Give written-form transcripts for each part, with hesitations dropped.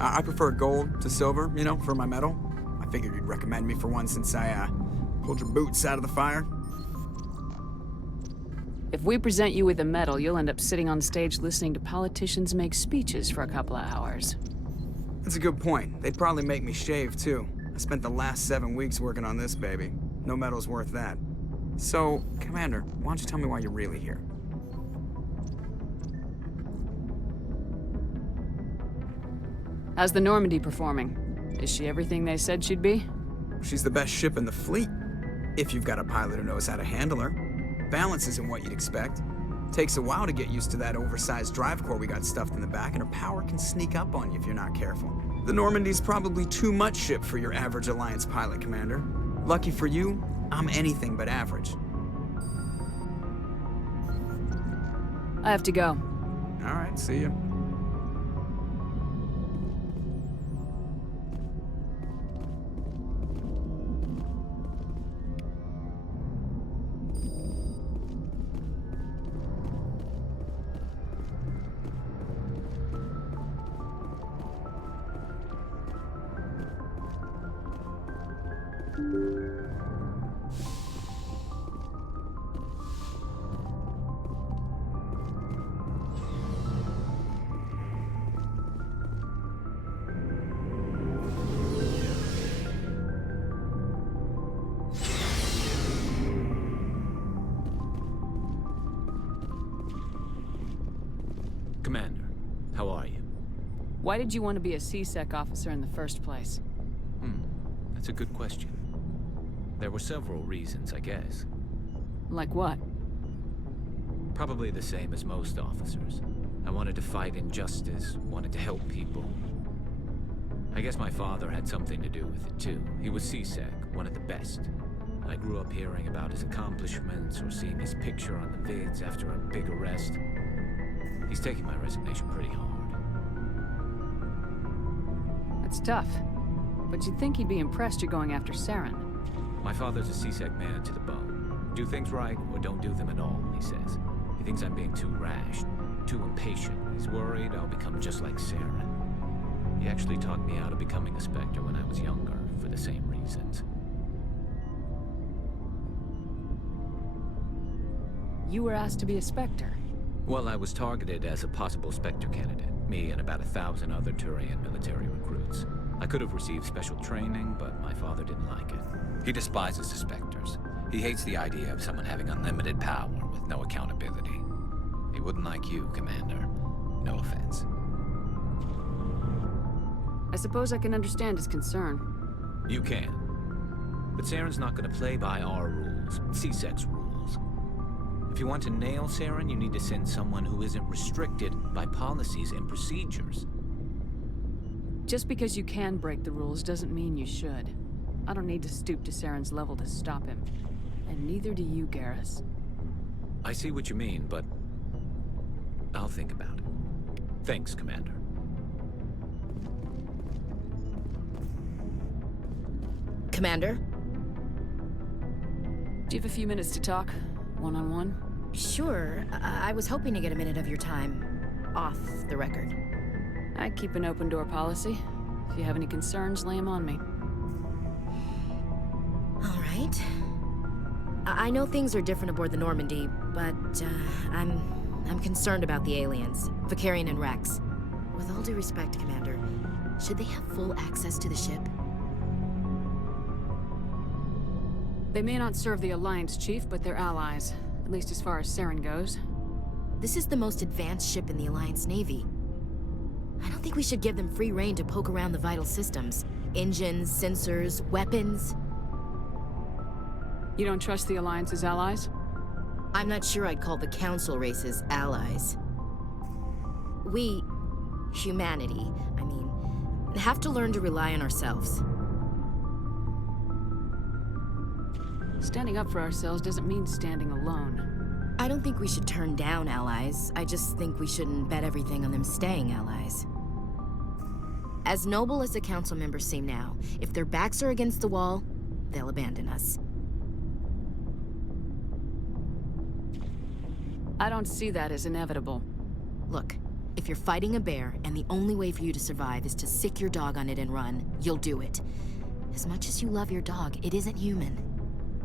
I prefer gold to silver, you know, for my medal. I figured you'd recommend me for one since I pulled your boots out of the fire. If we present you with a medal, you'll end up sitting on stage listening to politicians make speeches for a couple of hours. That's a good point. They'd probably make me shave, too. I spent the last 7 weeks working on this baby. No medal's worth that. So, Commander, why don't you tell me why you're really here? How's the Normandy performing? Is she everything they said she'd be? She's the best ship in the fleet, if you've got a pilot who knows how to handle her. Balance isn't what you'd expect. Takes a while to get used to that oversized drive core we got stuffed in the back, and her power can sneak up on you if you're not careful. The Normandy's probably too much ship for your average Alliance pilot, Commander. Lucky for you, I'm anything but average. I have to go. All right, see you. Commander, how are you? Why did you want to be a CSEC officer in the first place? That's a good question. There were several reasons, I guess. Like what? Probably the same as most officers. I wanted to fight injustice, wanted to help people. I guess my father had something to do with it too. He was CSEC, one of the best. I grew up hearing about his accomplishments or seeing his picture on the vids after a big arrest. He's taking my resignation pretty hard. That's tough. But you'd think he'd be impressed you're going after Saren. My father's a CSEC man to the bone. Do things right or don't do them at all, he says. He thinks I'm being too rash, too impatient. He's worried I'll become just like Saren. He actually talked me out of becoming a Spectre when I was younger, for the same reasons. You were asked to be a Spectre. Well, I was targeted as a possible Spectre candidate, me and about 1,000 other Turian military recruits. I could have received special training, but my father didn't like it. He despises the Spectres. He hates the idea of someone having unlimited power with no accountability. He wouldn't like you, Commander. No offense. I suppose I can understand his concern. You can. But Saren's not going to play by our rules, CSEC's rules. If you want to nail Saren, you need to send someone who isn't restricted by policies and procedures. Just because you can break the rules doesn't mean you should. I don't need to stoop to Saren's level to stop him. And neither do you, Garrus. I see what you mean, but I'll think about it. Thanks, Commander. Commander? Do you have a few minutes to talk? One-on-one? Sure. I was hoping to get a minute of your time. Off the record. I keep an open door policy. If you have any concerns, lay them on me. All right. I know things are different aboard the Normandy, but I'm concerned about the aliens, Vakarian and Rex. With all due respect, Commander, should they have full access to the ship? They may not serve the Alliance, Chief, but they're allies. At least as far as Saren goes. This is the most advanced ship in the Alliance Navy. I don't think we should give them free rein to poke around the vital systems. Engines, sensors, weapons. You don't trust the Alliance's allies? I'm not sure I'd call the Council races allies. We, humanity, I mean, have to learn to rely on ourselves. Standing up for ourselves doesn't mean standing alone. I don't think we should turn down allies. I just think we shouldn't bet everything on them staying allies. As noble as the council members seem now, if their backs are against the wall, they'll abandon us. I don't see that as inevitable. Look, if you're fighting a bear and the only way for you to survive is to sick your dog on it and run, you'll do it. As much as you love your dog, it isn't human.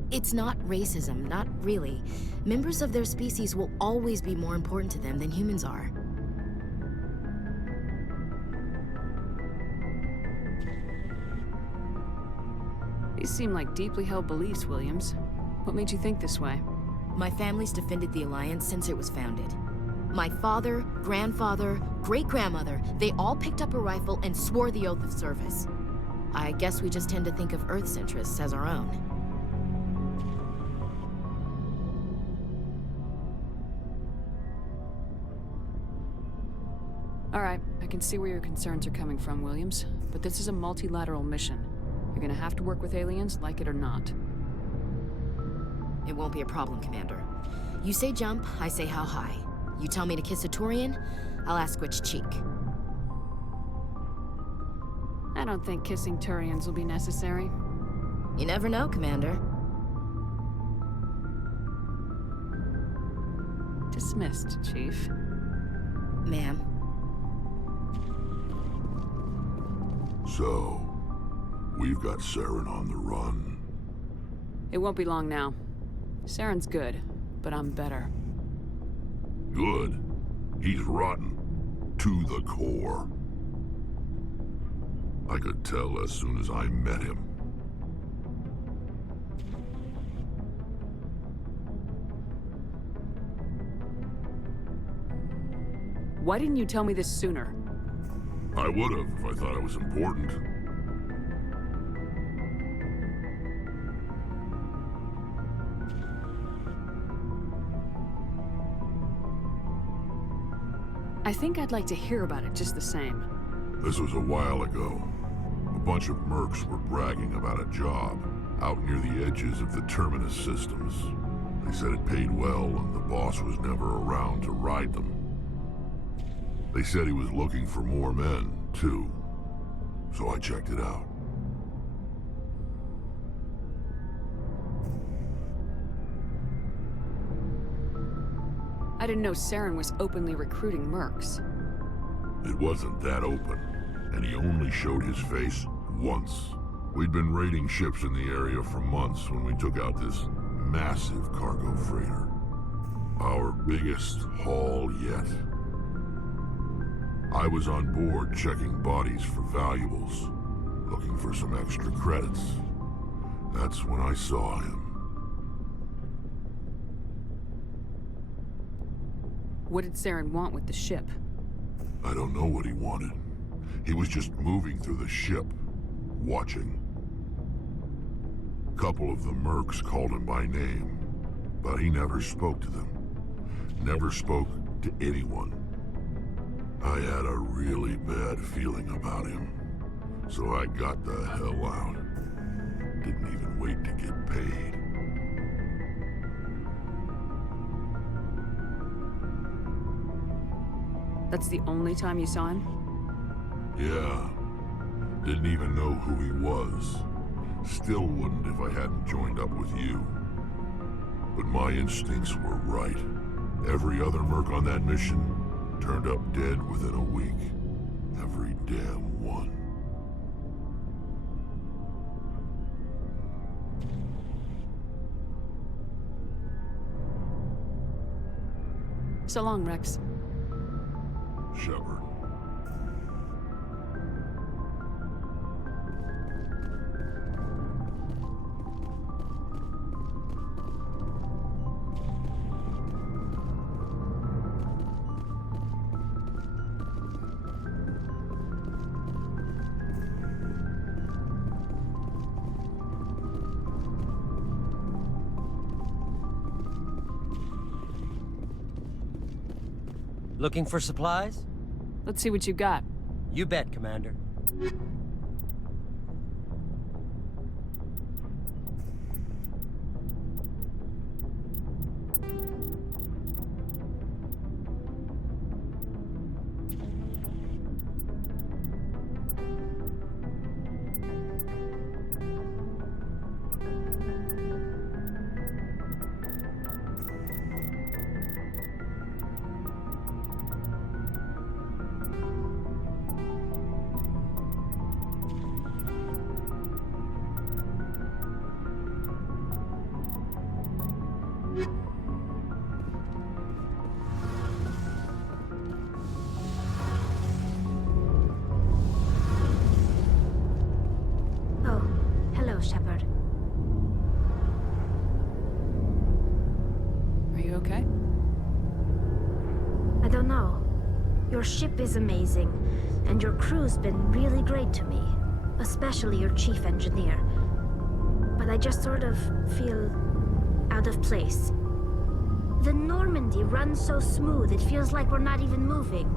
It's not racism, not really. Members of their species will always be more important to them than humans are. These seem like deeply held beliefs, Williams. What made you think this way? My family's defended the Alliance since it was founded. My father, grandfather, great-grandmother, they all picked up a rifle and swore the oath of service. I guess we just tend to think of Earth's interests as our own. All right, I can see where your concerns are coming from, Williams. But this is a multilateral mission. You're gonna have to work with aliens, like it or not. It won't be a problem, Commander. You say jump, I say how high. You tell me to kiss a Turian, I'll ask which cheek. I don't think kissing Turians will be necessary. You never know, Commander. Dismissed, Chief. Ma'am. So, we've got Saren on the run. It won't be long now. Saren's good, but I'm better. Good. He's rotten. To the core. I could tell as soon as I met him. Why didn't you tell me this sooner? I would have if I thought it was important. I think I'd like to hear about it just the same. This was a while ago. A bunch of mercs were bragging about a job out near the edges of the Terminus systems. They said it paid well and the boss was never around to ride them. They said he was looking for more men, too. So I checked it out. I didn't know Saren was openly recruiting mercs. It wasn't that open, and he only showed his face once. We'd been raiding ships in the area for months when we took out this massive cargo freighter. Our biggest haul yet. I was on board checking bodies for valuables, looking for some extra credits. That's when I saw him. What did Saren want with the ship? I don't know what he wanted. He was just moving through the ship, watching. A couple of the mercs called him by name, but he never spoke to them. Never spoke to anyone. I had a really bad feeling about him, so I got the hell out. Didn't even wait to get paid. That's the only time you saw him? Yeah. Didn't even know who he was. Still wouldn't if I hadn't joined up with you. But my instincts were right. Every other merc on that mission turned up dead within a week. Every damn one. So long, Rex. Shepard. Looking for supplies? Let's see what you got. You bet, Commander. Your ship is amazing, and your crew's been really great to me. Especially your chief engineer. But I just sort of feel out of place. The Normandy runs so smooth it feels like we're not even moving.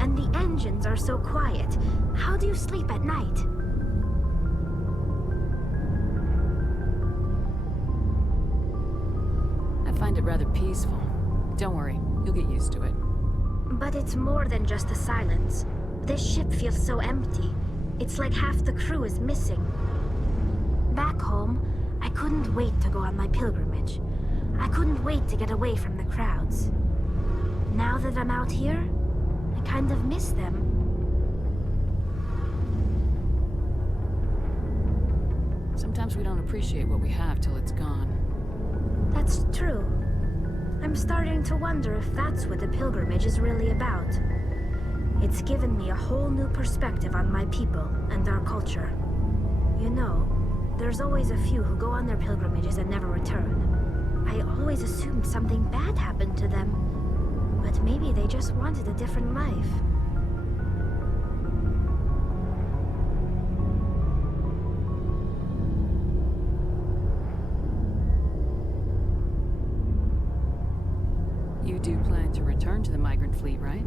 And the engines are so quiet. How do you sleep at night? I find it rather peaceful. Don't worry, you'll get used to it. But it's more than just the silence. This ship feels so empty. It's like half the crew is missing. Back home, I couldn't wait to go on my pilgrimage. I couldn't wait to get away from the crowds. Now that I'm out here, I kind of miss them. Sometimes we don't appreciate what we have till it's gone. That's true. I'm starting to wonder if that's what the pilgrimage is really about. It's given me a whole new perspective on my people and our culture. You know, there's always a few who go on their pilgrimages and never return. I always assumed something bad happened to them. But maybe they just wanted a different life. You do plan to return to the migrant fleet, right?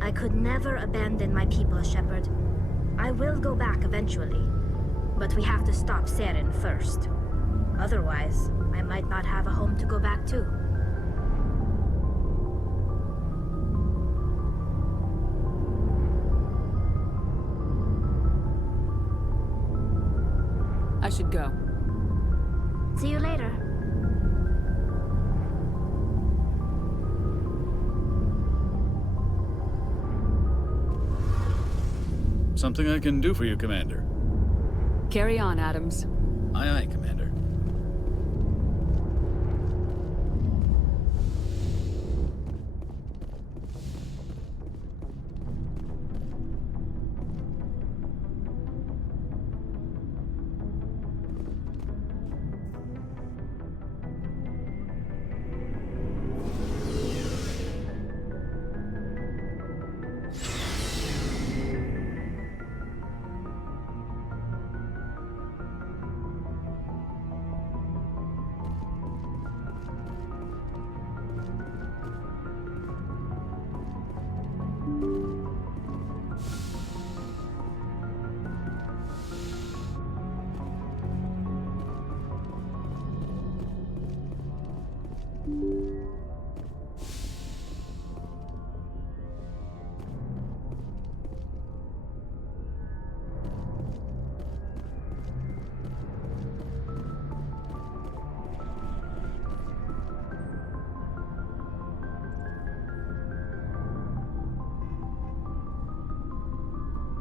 I could never abandon my people, Shepard. I will go back eventually. But we have to stop Saren first. Otherwise, I might not have a home to go back to. I should go. See you later. Something I can do for you, Commander. Carry on, Adams. Aye, aye, Commander.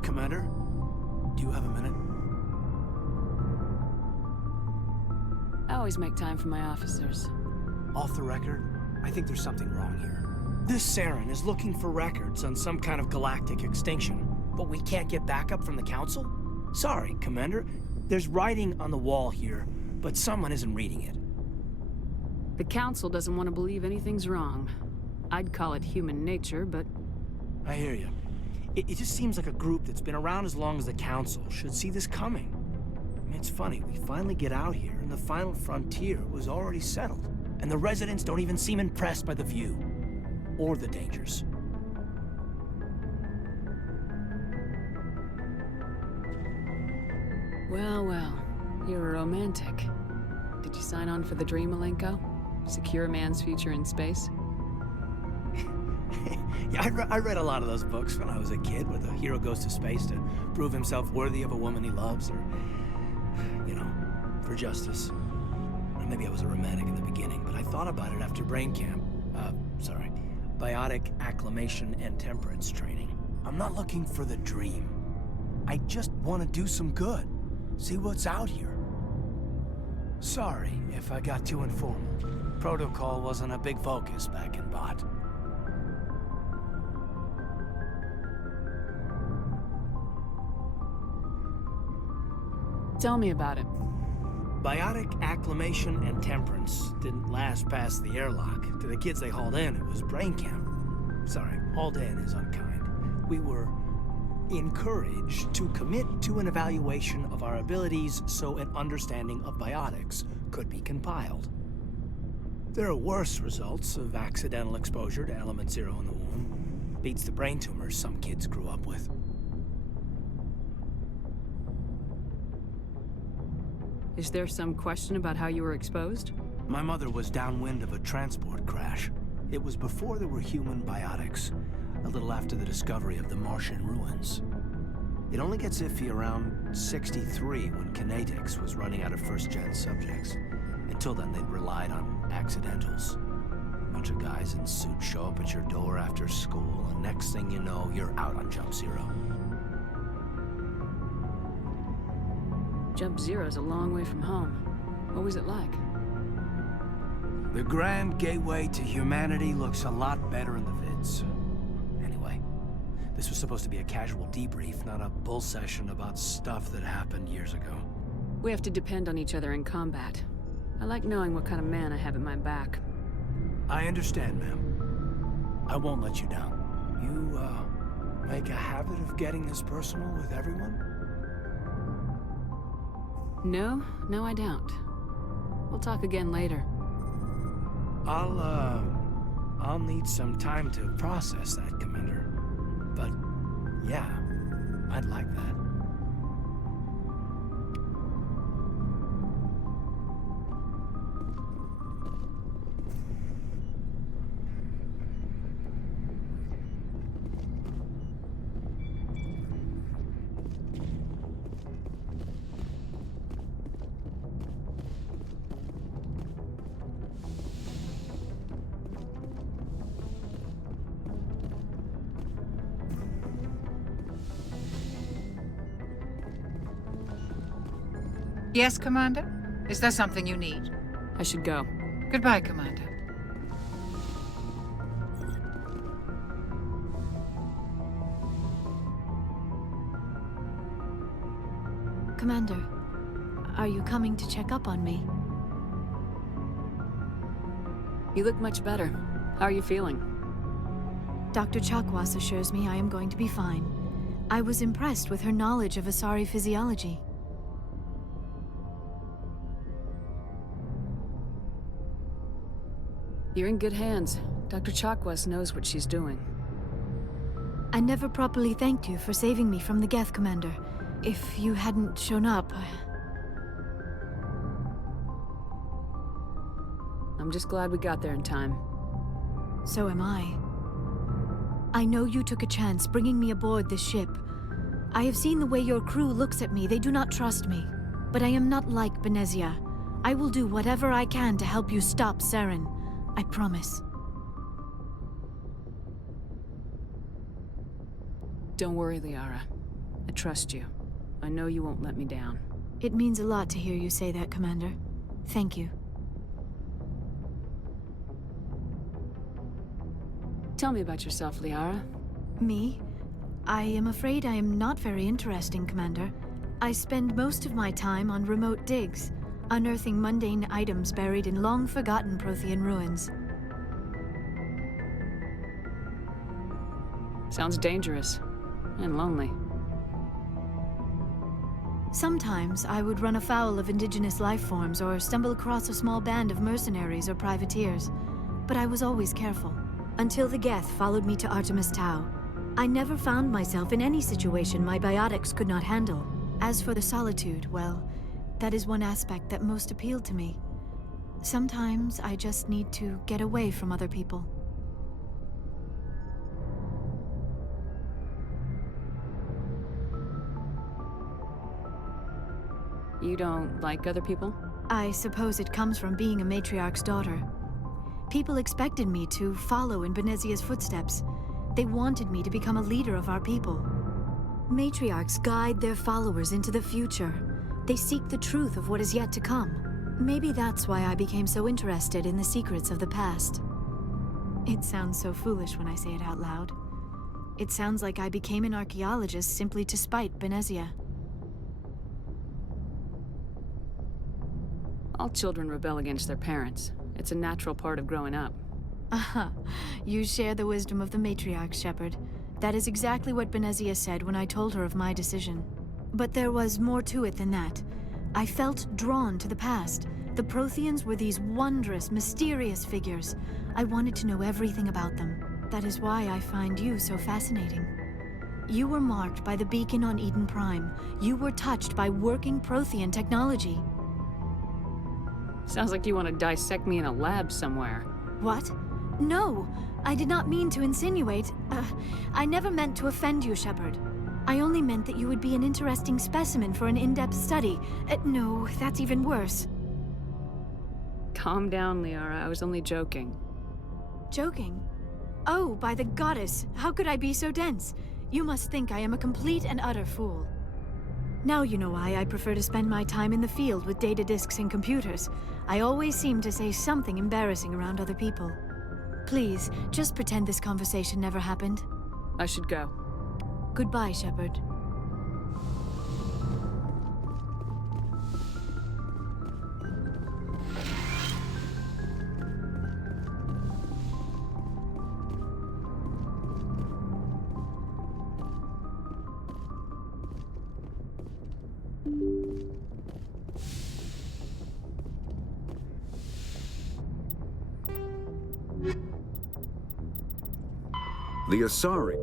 Commander, do you have a minute? I always make time for my officers. Off the record, I think there's something wrong here. This Saren is looking for records on some kind of galactic extinction, but we can't get backup from the Council? Sorry, Commander. There's writing on the wall here, but someone isn't reading it. The Council doesn't want to believe anything's wrong. I'd call it human nature, but... I hear you. It just seems like a group that's been around as long as the Council should see this coming. I mean, it's funny, we finally get out here, and the final frontier was already settled. And the residents don't even seem impressed by the view. Or the dangers. Well, well. You're a romantic. Did you sign on for the dream, Malenko? Secure a man's future in space? Yeah, I read a lot of those books when I was a kid, where the hero goes to space to prove himself worthy of a woman he loves, or, you know, for justice. Or maybe I was a romantic in the beginning, but I thought about it after brain camp. Biotic acclimation and temperance training. I'm not looking for the dream. I just want to do some good. See what's out here. Sorry if I got too informal. Protocol wasn't a big focus back in Bot. Tell me about it. Biotic acclimation and temperance didn't last past the airlock. To the kids they hauled in, it was brain camp. sorry, hauled in is unkind. We were encouraged to commit to an evaluation of our abilities so an understanding of biotics could be compiled. There are worse results of accidental exposure to element 0 in the womb. Beats the brain tumors some kids grew up with. Is there some question about how you were exposed? My mother was downwind of a transport crash. It was before there were human biotics, a little after the discovery of the Martian ruins. It only gets iffy around 63 when Kinetics was running out of first-gen subjects. Until then, they'd relied on accidentals. A bunch of guys in suits show up at your door after school, and next thing you know, you're out on Jump Zero. Jump Zero's a long way from home. What was it like? The grand gateway to humanity looks a lot better in the vids. Anyway, this was supposed to be a casual debrief, not a bull session about stuff that happened years ago. We have to depend on each other in combat. I like knowing what kind of man I have at my back. I understand, ma'am. I won't let you down. You, make a habit of getting this personal with everyone? No, I don't. We'll talk again later. I'll need some time to process that, Commander. But, yeah, I'd like that. Yes, Commander? Is there something you need? I should go. Goodbye, Commander. Commander, are you coming to check up on me? You look much better. How are you feeling? Dr. Chakwas assures me I am going to be fine. I was impressed with her knowledge of Asari physiology. You're in good hands. Dr. Chakwas knows what she's doing. I never properly thanked you for saving me from the Geth, Commander. If you hadn't shown up... I'm just glad we got there in time. So am I. I know you took a chance bringing me aboard this ship. I have seen the way your crew looks at me. They do not trust me. But I am not like Benezia. I will do whatever I can to help you stop Saren. I promise. Don't worry, Liara. I trust you. I know you won't let me down. It means a lot to hear you say that, Commander. Thank you. Tell me about yourself, Liara. Me? I am afraid I am not very interesting, Commander. I spend most of my time on remote digs, unearthing mundane items buried in long-forgotten Prothean ruins. Sounds dangerous. And lonely. Sometimes I would run afoul of indigenous life forms or stumble across a small band of mercenaries or privateers. But I was always careful. Until the Geth followed me to Artemis Tau. I never found myself in any situation my biotics could not handle. As for the solitude, well, that is one aspect that most appealed to me. Sometimes I just need to get away from other people. You don't like other people? I suppose it comes from being a matriarch's daughter. People expected me to follow in Benezia's footsteps. They wanted me to become a leader of our people. Matriarchs guide their followers into the future. They seek the truth of what is yet to come. Maybe that's why I became so interested in the secrets of the past. It sounds so foolish when I say it out loud. It sounds like I became an archaeologist simply to spite Benezia. All children rebel against their parents. It's a natural part of growing up. Aha. You share the wisdom of the matriarch, Shepard. That is exactly what Benezia said when I told her of my decision. But there was more to it than that. I felt drawn to the past. The Protheans were these wondrous, mysterious figures. I wanted to know everything about them. That is why I find you so fascinating. You were marked by the beacon on Eden Prime. You were touched by working Prothean technology. Sounds like you want to dissect me in a lab somewhere. What? No, I did not mean to insinuate. I never meant to offend you, Shepard. I only meant that you would be an interesting specimen for an in-depth study. No, that's even worse. Calm down, Liara. I was only joking. Joking? Oh, by the goddess, how could I be so dense? You must think I am a complete and utter fool. Now you know why I prefer to spend my time in the field with data disks and computers. I always seem to say something embarrassing around other people. Please, just pretend this conversation never happened. I should go. Goodbye, Shepard. The Asari.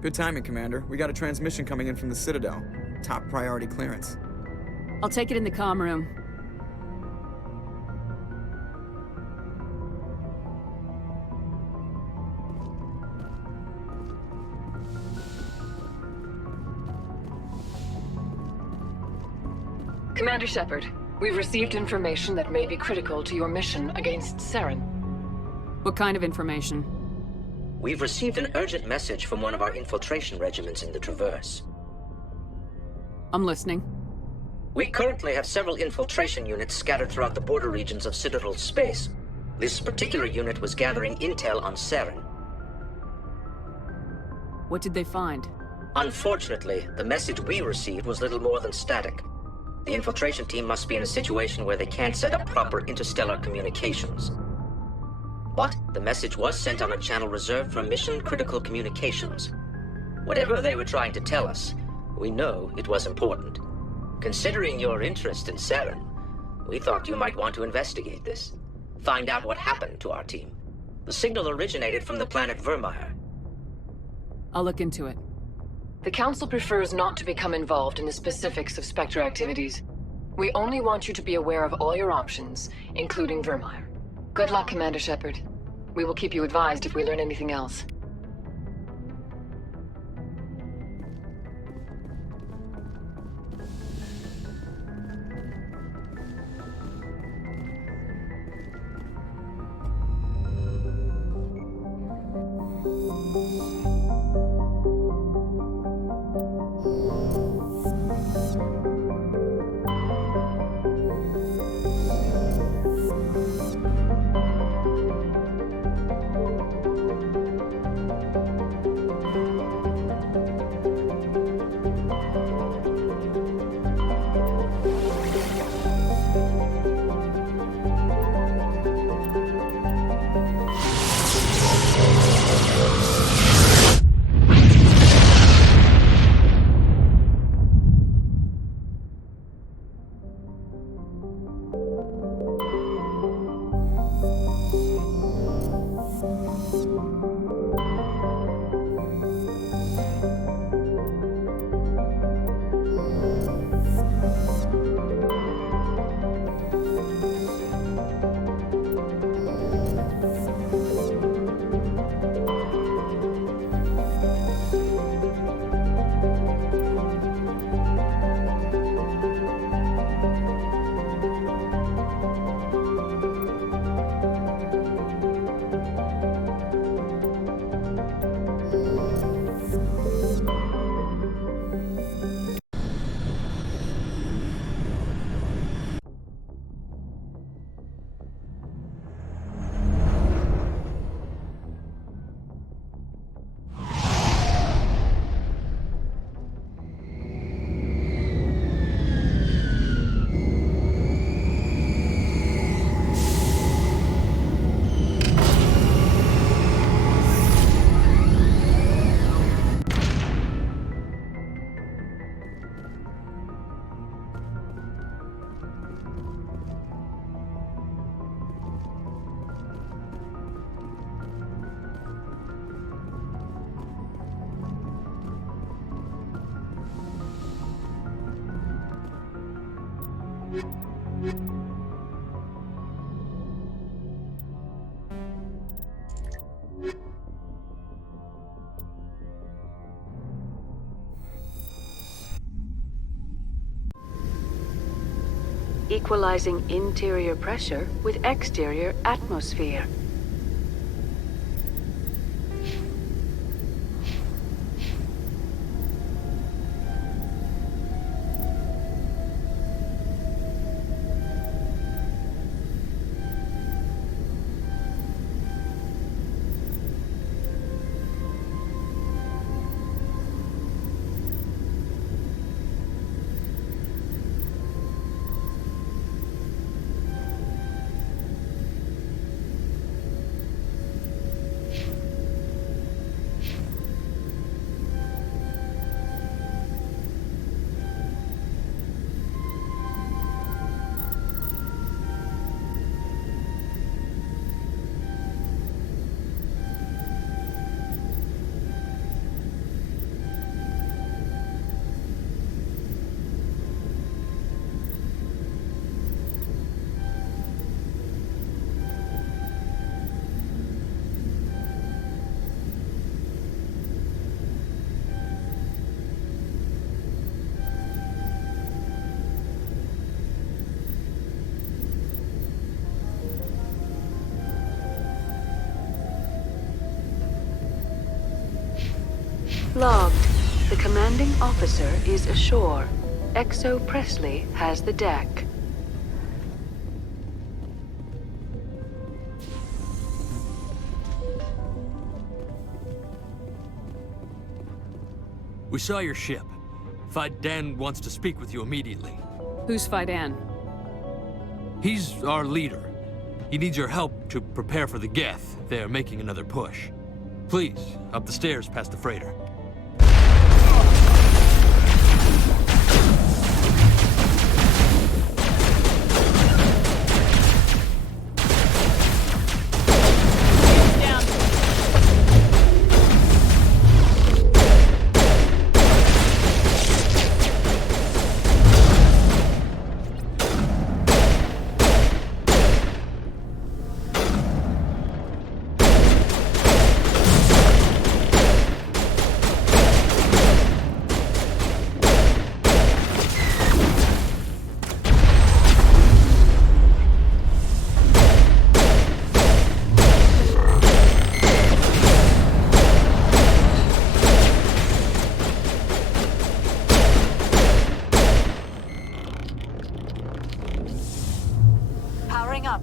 Good timing, Commander. We got a transmission coming in from the Citadel. Top priority clearance. I'll take it in the comm room. Commander Shepard, we've received information that may be critical to your mission against Saren. What kind of information? We've received an urgent message from one of our infiltration regiments in the Traverse. I'm listening. We currently have several infiltration units scattered throughout the border regions of Citadel space. This particular unit was gathering intel on Saren. What did they find? Unfortunately, the message we received was little more than static. The infiltration team must be in a situation where they can't set up proper interstellar communications. But the message was sent on a channel reserved for mission-critical communications. Whatever they were trying to tell us, we know it was important. Considering your interest in Saren, we thought you might want to investigate this. Find out what happened to our team. The signal originated from the planet Vermeer. I'll look into it. The Council prefers not to become involved in the specifics of Spectre activities. We only want you to be aware of all your options, including Vermeer. Good luck, Commander Shepard. We will keep you advised if we learn anything else. Equalizing interior pressure with exterior atmosphere. Logged. The commanding officer is ashore. Exo Presley has the deck. We saw your ship. Faidan wants to speak with you immediately. Who's Faidan? He's our leader. He needs your help to prepare for the Geth. They're making another push. Please, up the stairs past the freighter. Powering up.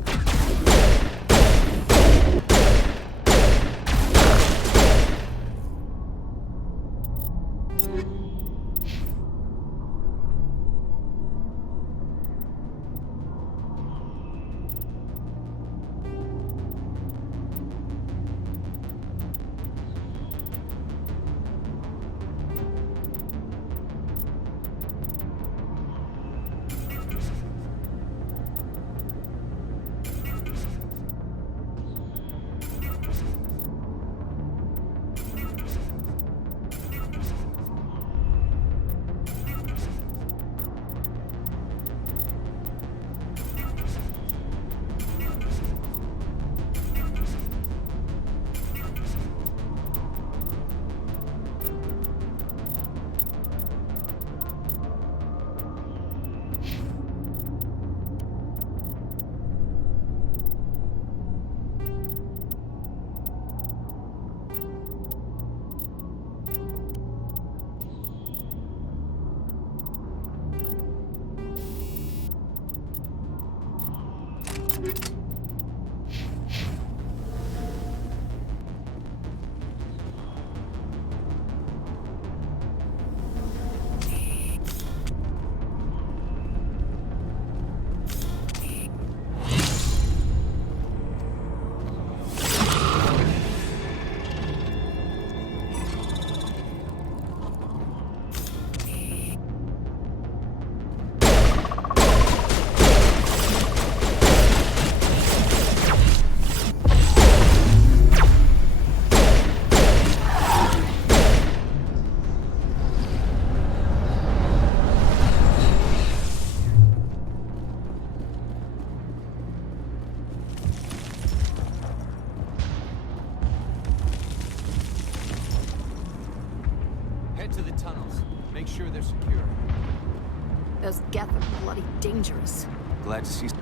Those Geth are bloody dangerous. Glad to see. Get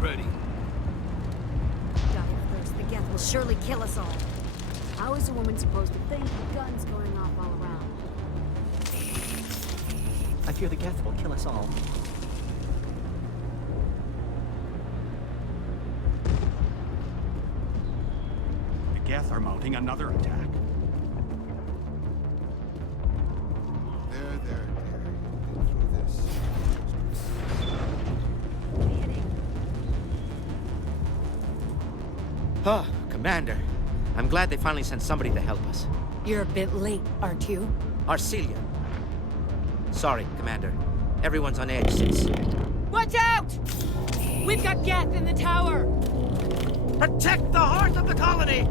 ready. Die of thirst. The Geth will surely kill us all. How is a woman supposed to think with guns going off all around? I fear the Geth will kill us all. The Geth are mounting another attack. There, dear. You'll get through this. Oh, Commander. I'm glad they finally sent somebody to help us. You're a bit late, aren't you? Arcelia. Sorry, Commander. Everyone's on edge since... Watch out! We've got Geth in the tower! Protect the heart of the colony!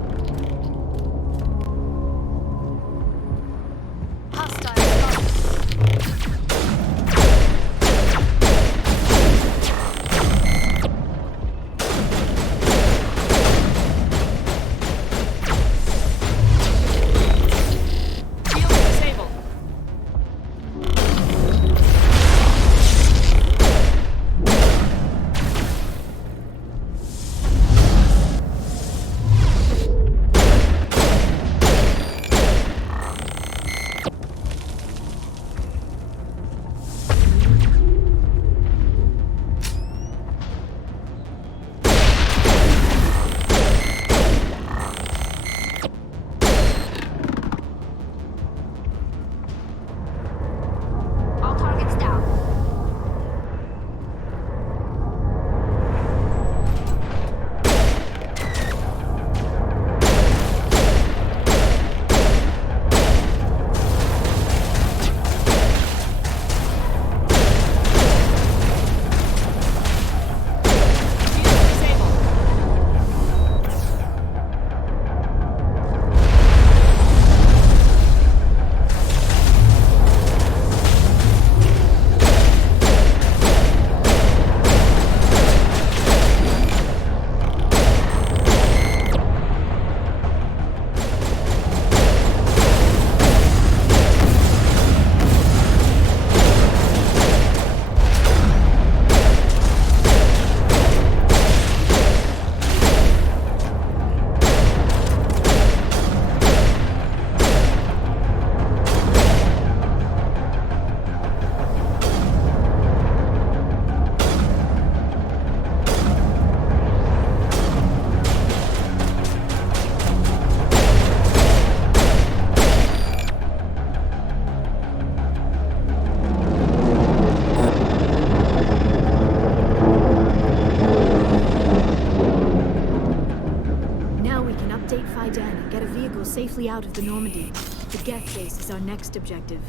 Safely out of the Normandy. The Geth base is our next objective.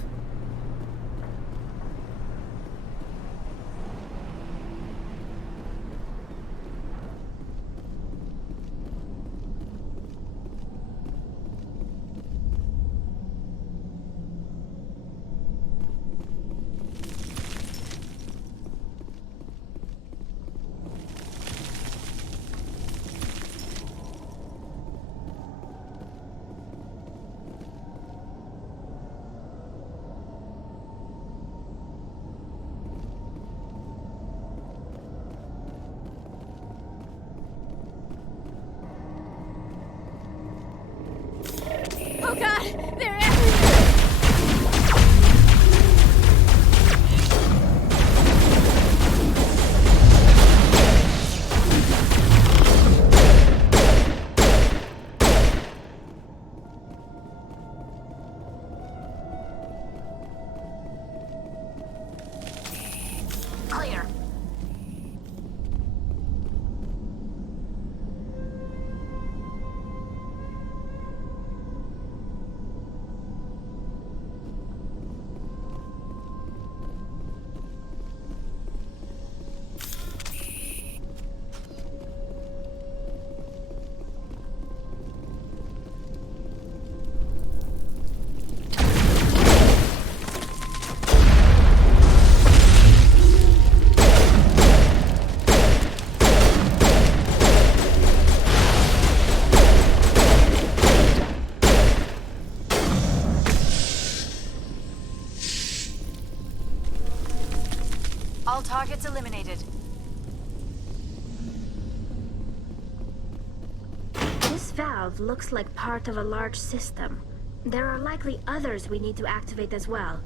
valve looks like part of a large system. There are likely others we need to activate as well.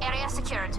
Area secured.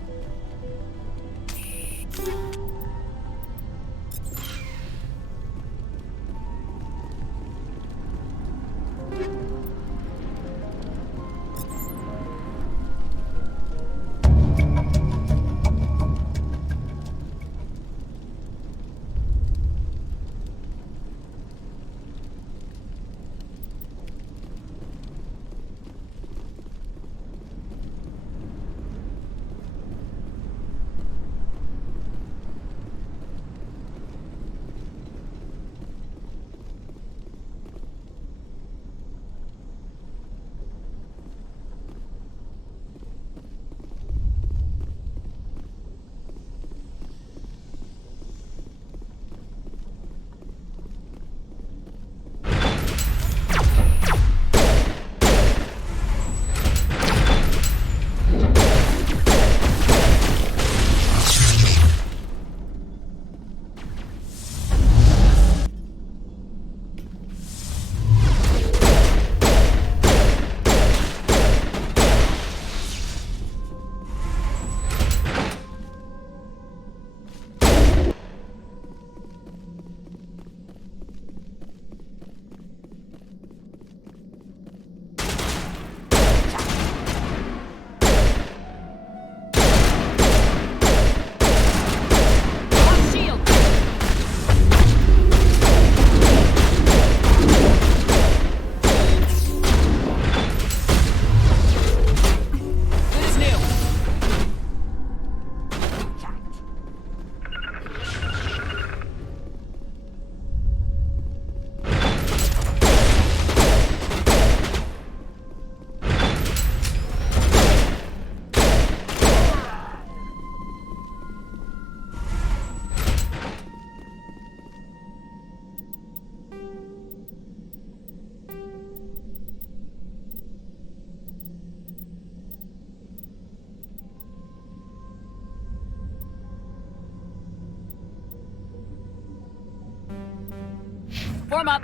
Form up.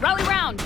Rally round.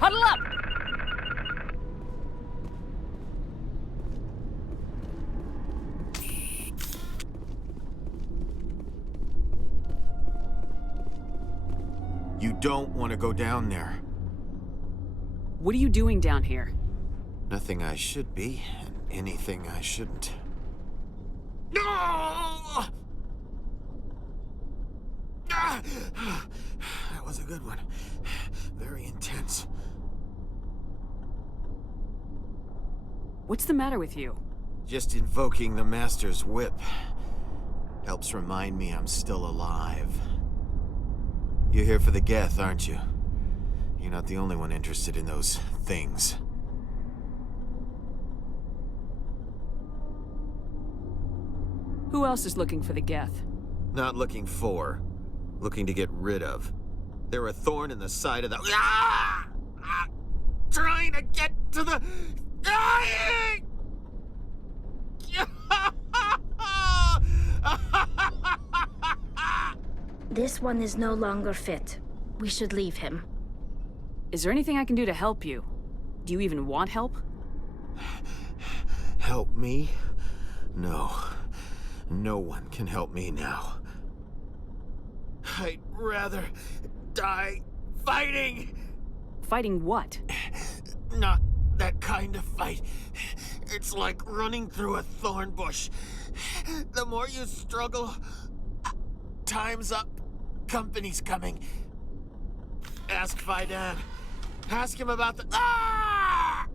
Huddle up! You don't want to go down there. What are you doing down here? Nothing I should be, and anything I shouldn't. No! That was a good one. Very intense. What's the matter with you? Just invoking the Master's whip helps remind me I'm still alive. You're here for the Geth, aren't you? You're not the only one interested in those things. Who else is looking for the Geth? Not looking for. Looking to get rid of. They're a thorn in the side of the... Ah! Ah! Trying to get to the... Dying! This one is no longer fit. We should leave him. Is there anything I can do to help you? Do you even want help? Help me? No. No one can help me now. I'd rather die fighting! Fighting what? Not that kind of fight. It's like running through a thorn bush. The more you struggle, time's up. Company's coming. Ask Faidan. Ask him about the... Ah!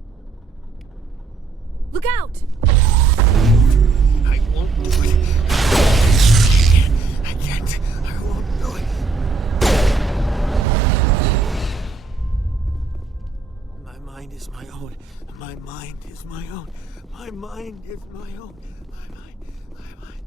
Look out! I won't do it. I can't. I won't do it. My mind is my own. My mind is my own. My mind is my own. My mind is my own.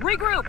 Regroup!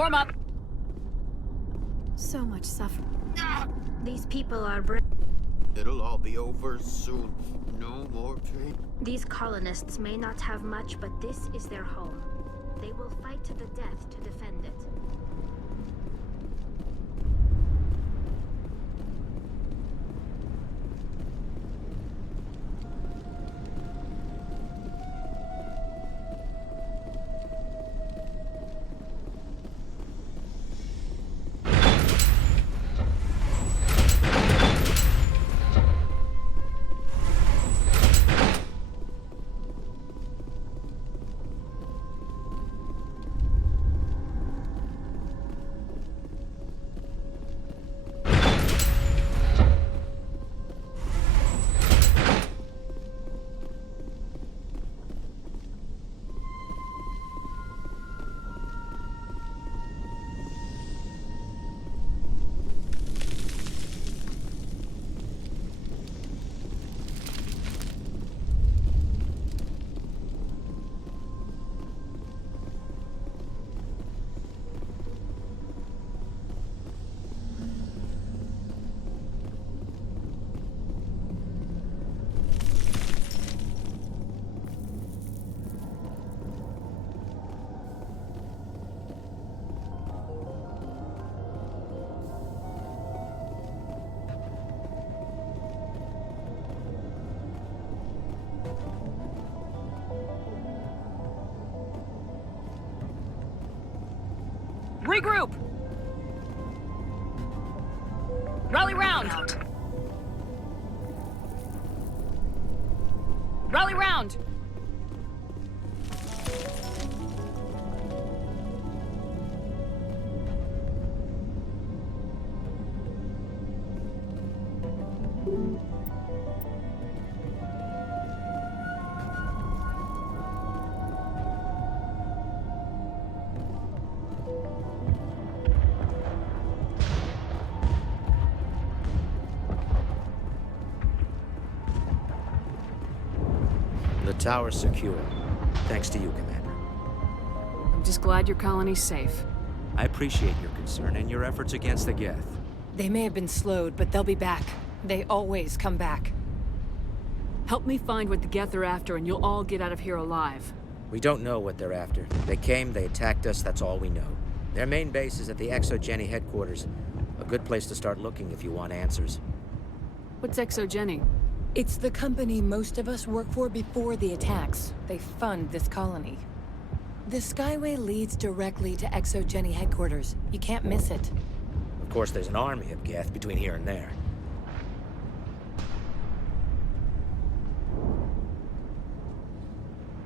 Form up! So much suffering. These people are brave. It'll all be over soon. No more pain. These colonists may not have much, but this is their home. They will fight to the death to defend it. Regroup! Rally round! Rally round! The tower's secure. Thanks to you, Commander. I'm just glad your colony's safe. I appreciate your concern and your efforts against the Geth. They may have been slowed, but they'll be back. They always come back. Help me find what the Geth are after, and you'll all get out of here alive. We don't know what they're after. They came, they attacked us, that's all we know. Their main base is at the ExoGeni headquarters. A good place to start looking if you want answers. What's ExoGeni? It's the company most of us work for before the attacks. They fund this colony. The Skyway leads directly to ExoGeni headquarters. You can't miss it. Of course, there's an army of Geth between here and there.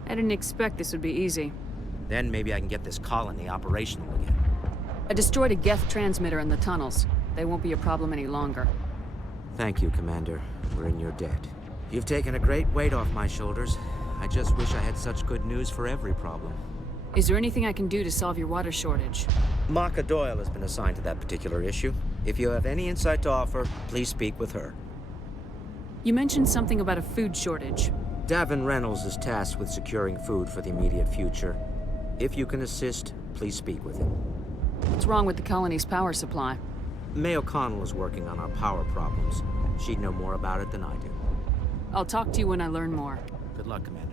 I didn't expect this would be easy. Then maybe I can get this colony operational again. I destroyed a Geth transmitter in the tunnels. They won't be a problem any longer. Thank you, Commander. We're in your debt. You've taken a great weight off my shoulders. I just wish I had such good news for every problem. Is there anything I can do to solve your water shortage? Maka Doyle has been assigned to that particular issue. If you have any insight to offer, please speak with her. You mentioned something about a food shortage. Davin Reynolds is tasked with securing food for the immediate future. If you can assist, please speak with him. What's wrong with the colony's power supply? May O'Connell is working on our power problems. She'd know more about it than I do. I'll talk to you when I learn more. Good luck, Commander.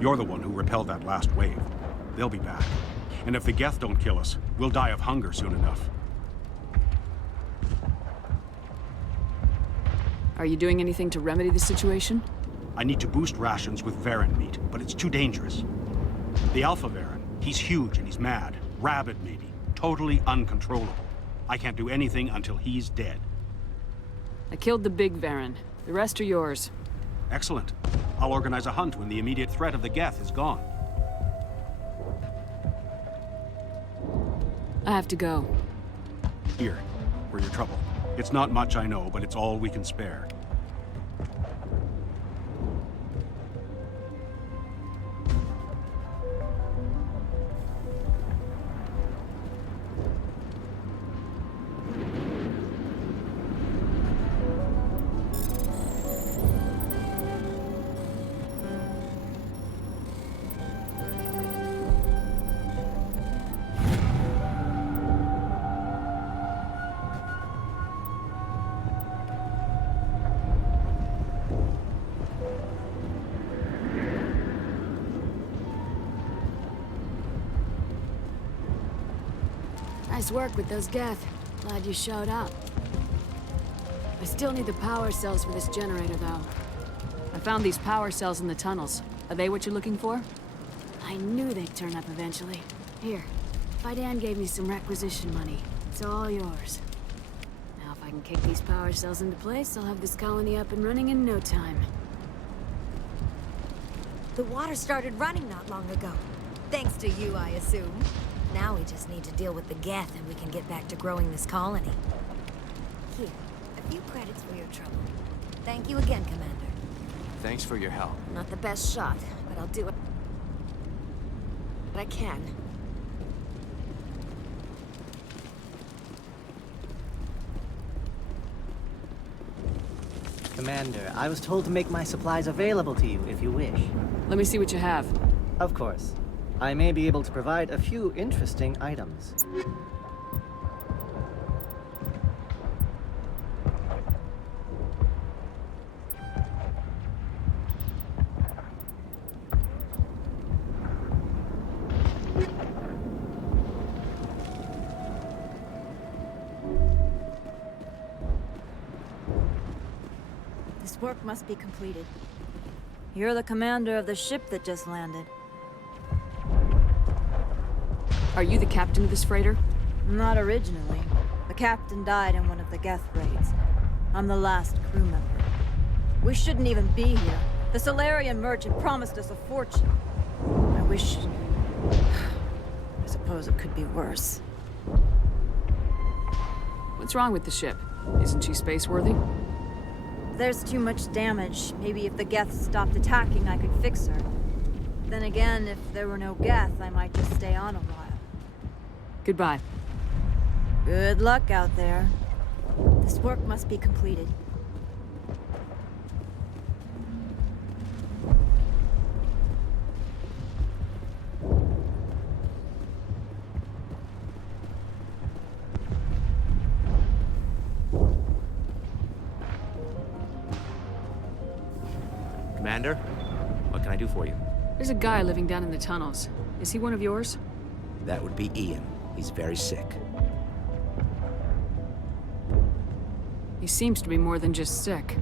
You're the one who repelled that last wave. They'll be back. And if the Geth don't kill us, we'll die of hunger soon enough. Are you doing anything to remedy the situation? I need to boost rations with Varen meat, but it's too dangerous. The Alpha Varen, he's huge and he's mad. Rabid, maybe. Totally uncontrollable. I can't do anything until he's dead. I killed the big Varen. The rest are yours. Excellent. I'll organize a hunt when the immediate threat of the Geth is gone. I have to go. Here, for your trouble. It's not much, I know, but it's all we can spare. Nice work with those Geth. Glad you showed up. I still need the power cells for this generator, though. I found these power cells in the tunnels. Are they what you're looking for? I knew they'd turn up eventually. Here, Fidan gave me some requisition money. It's all yours. Now if I can kick these power cells into place, I'll have this colony up and running in no time. The water started running not long ago. Thanks to you, I assume. Now we just need to deal with the Geth and we can get back to growing this colony. Here, a few credits for your trouble. Thank you again, Commander. Thanks for your help. Not the best shot, but I'll do it. But I can. Commander, I was told to make my supplies available to you if you wish. Let me see what you have. Of course. I may be able to provide a few interesting items. This work must be completed. You're the commander of the ship that just landed. Are you the captain of this freighter? Not originally. The captain died in one of the Geth raids. I'm the last crew member. We shouldn't even be here. The Solarian merchant promised us a fortune. I wish... I suppose it could be worse. What's wrong with the ship? Isn't she space-worthy? There's too much damage. Maybe if the Geth stopped attacking, I could fix her. Then again, if there were no Geth, I might just stay on a while. Goodbye. Good luck out there. This work must be completed. Commander, what can I do for you? There's a guy living down in the tunnels. Is he one of yours? That would be Ian. He's very sick. He seems to be more than just sick.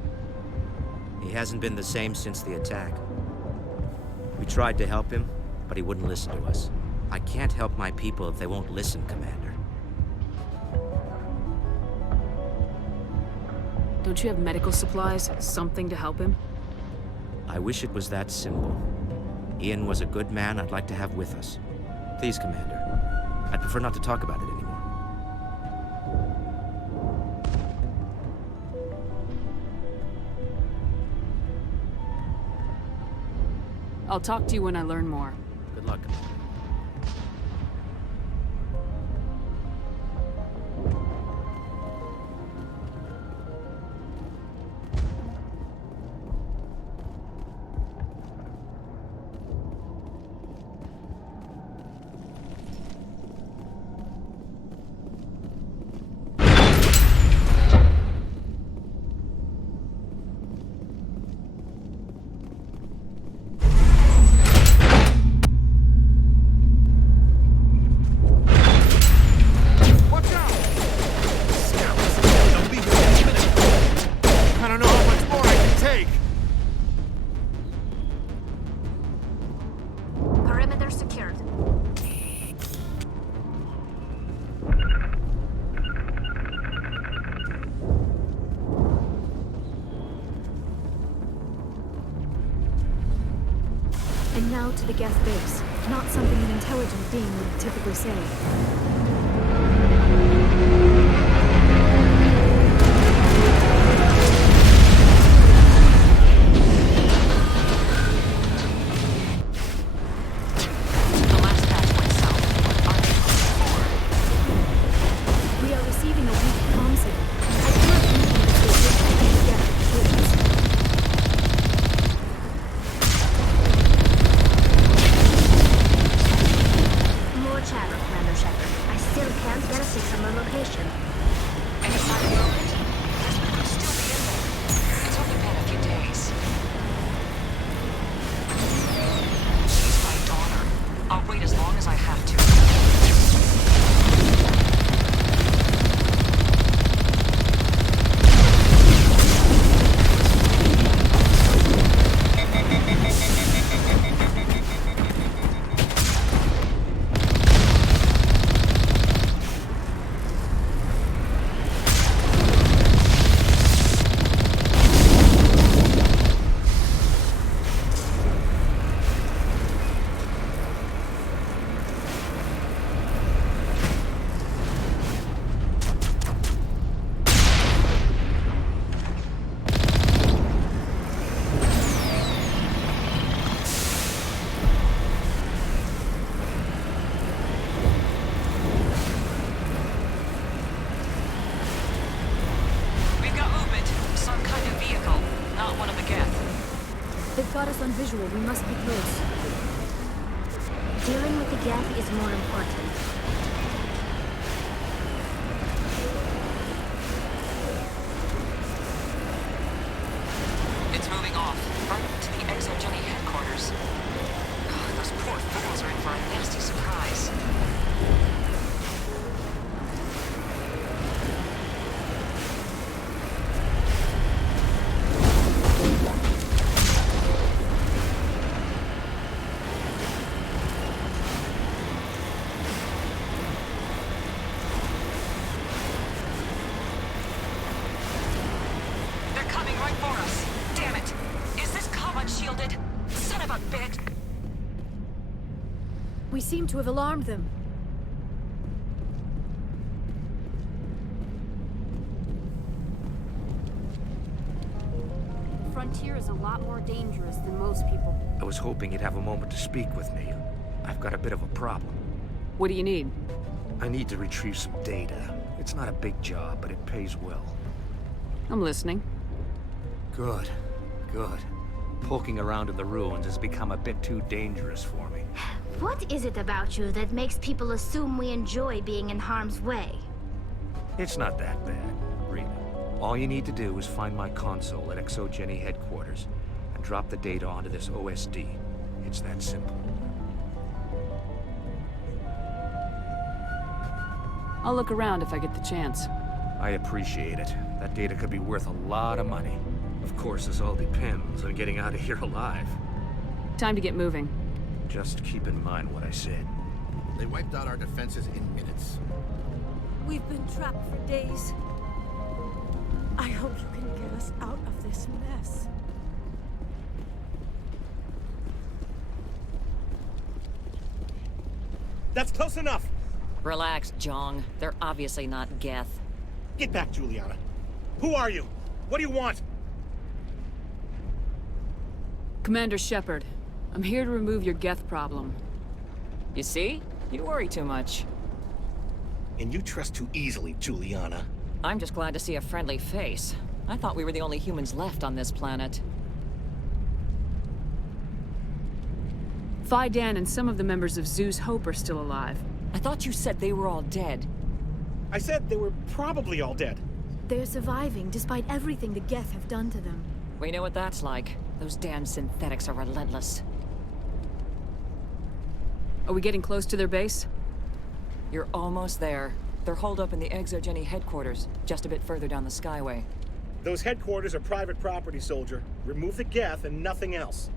He hasn't been the same since the attack. We tried to help him, but he wouldn't listen to us. I can't help my people if they won't listen, Commander. Don't you have medical supplies? Something to help him? I wish it was that simple. Ian was a good man I'd like to have with us. Please, Commander. I'd prefer not to talk about it anymore. I'll talk to you when I learn more. Good luck, Commander. And now to the Geth base. Not something an intelligent being would typically say. We are receiving a weak comm signal. I cannot communicate with Geth. More chatter, Commander Shepard. I They've got us on visual. We must be close. Dealing with the Geth is more important. It's moving off, right to the ExoGeni headquarters. Oh, those poor fools are in for a nasty surprise. We seem to have alarmed them. Frontier is a lot more dangerous than most people. I was hoping you'd have a moment to speak with me. I've got a bit of a problem. What do you need? I need to retrieve some data. It's not a big job, but it pays well. I'm listening. Good. Good. Poking around in the ruins has become a bit too dangerous for me. What is it about you that makes people assume we enjoy being in harm's way? It's not that bad, really. All you need to do is find my console at ExoGeni headquarters and drop the data onto this OSD. It's that simple. I'll look around if I get the chance. I appreciate it. That data could be worth a lot of money. Of course, this all depends on getting out of here alive. Time to get moving. Just keep in mind what I said. They wiped out our defenses in minutes. We've been trapped for days. I hope you can get us out of this mess. That's close enough! Relax, Jong. They're obviously not Geth. Get back, Juliana. Who are you? What do you want? Commander Shepard, I'm here to remove your Geth problem. You see? You worry too much. And you trust too easily, Juliana. I'm just glad to see a friendly face. I thought we were the only humans left on this planet. Phi Dan and some of the members of Zhu's Hope are still alive. I thought you said they were all dead. I said they were probably all dead. They're surviving despite everything the Geth have done to them. We know what that's like. Those damn synthetics are relentless. Are we getting close to their base? You're almost there. They're holed up in the ExoGeni headquarters, just a bit further down the Skyway. Those headquarters are private property, soldier. Remove the Geth and nothing else.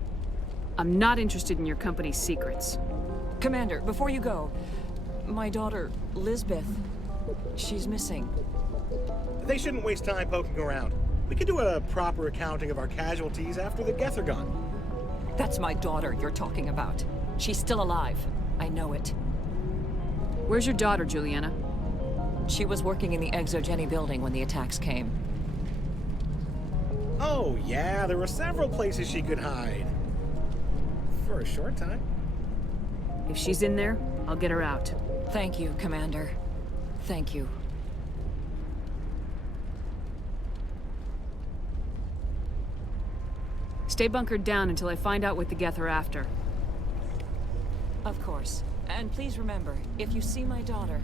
I'm not interested in your company's secrets. Commander, before you go, my daughter, Lisbeth, she's missing. They shouldn't waste time poking around. We could do a proper accounting of our casualties after the Geth are gone. That's my daughter you're talking about. She's still alive. I know it. Where's your daughter, Juliana? She was working in the ExoGeni building when the attacks came. Oh, yeah, there were several places she could hide. For a short time. If she's in there, I'll get her out. Thank you, Commander. Thank you. Stay bunkered down until I find out what the Geth are after. Of course. And please remember, if you see my daughter...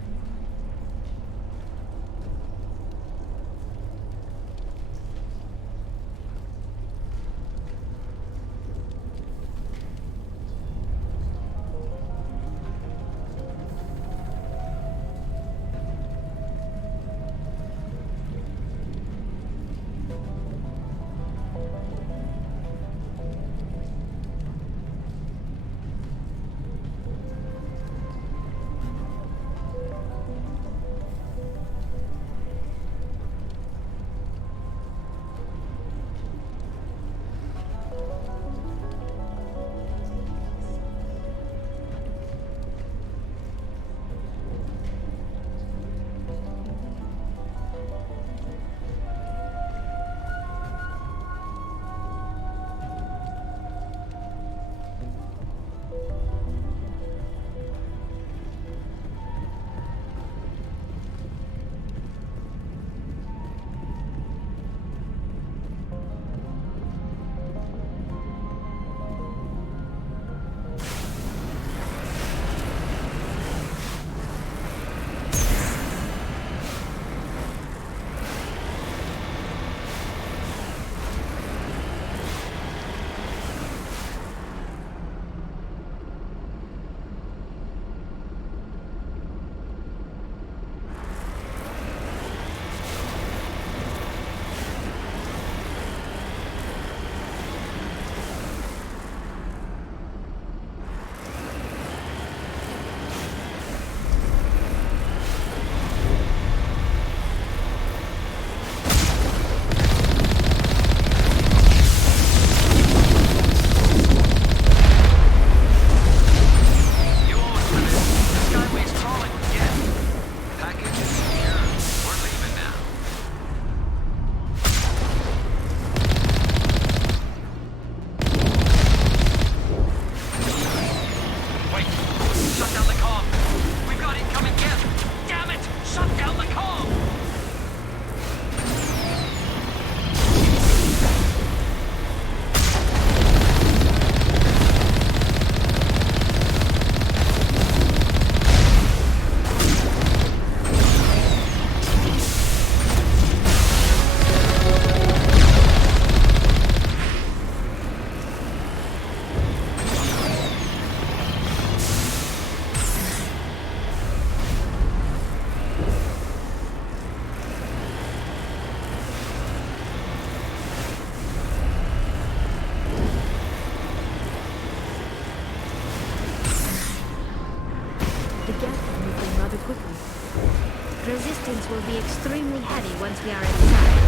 will be extremely heavy once we are inside.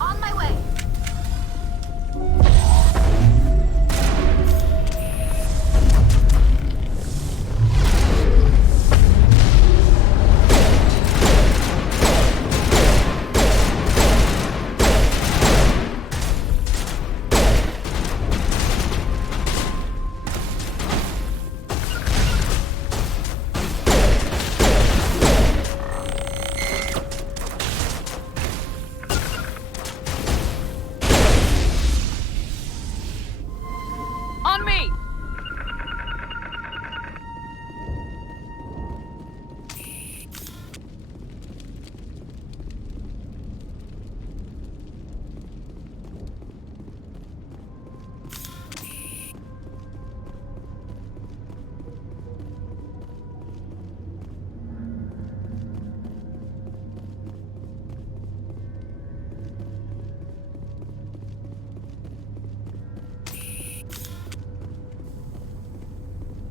On my way! On me!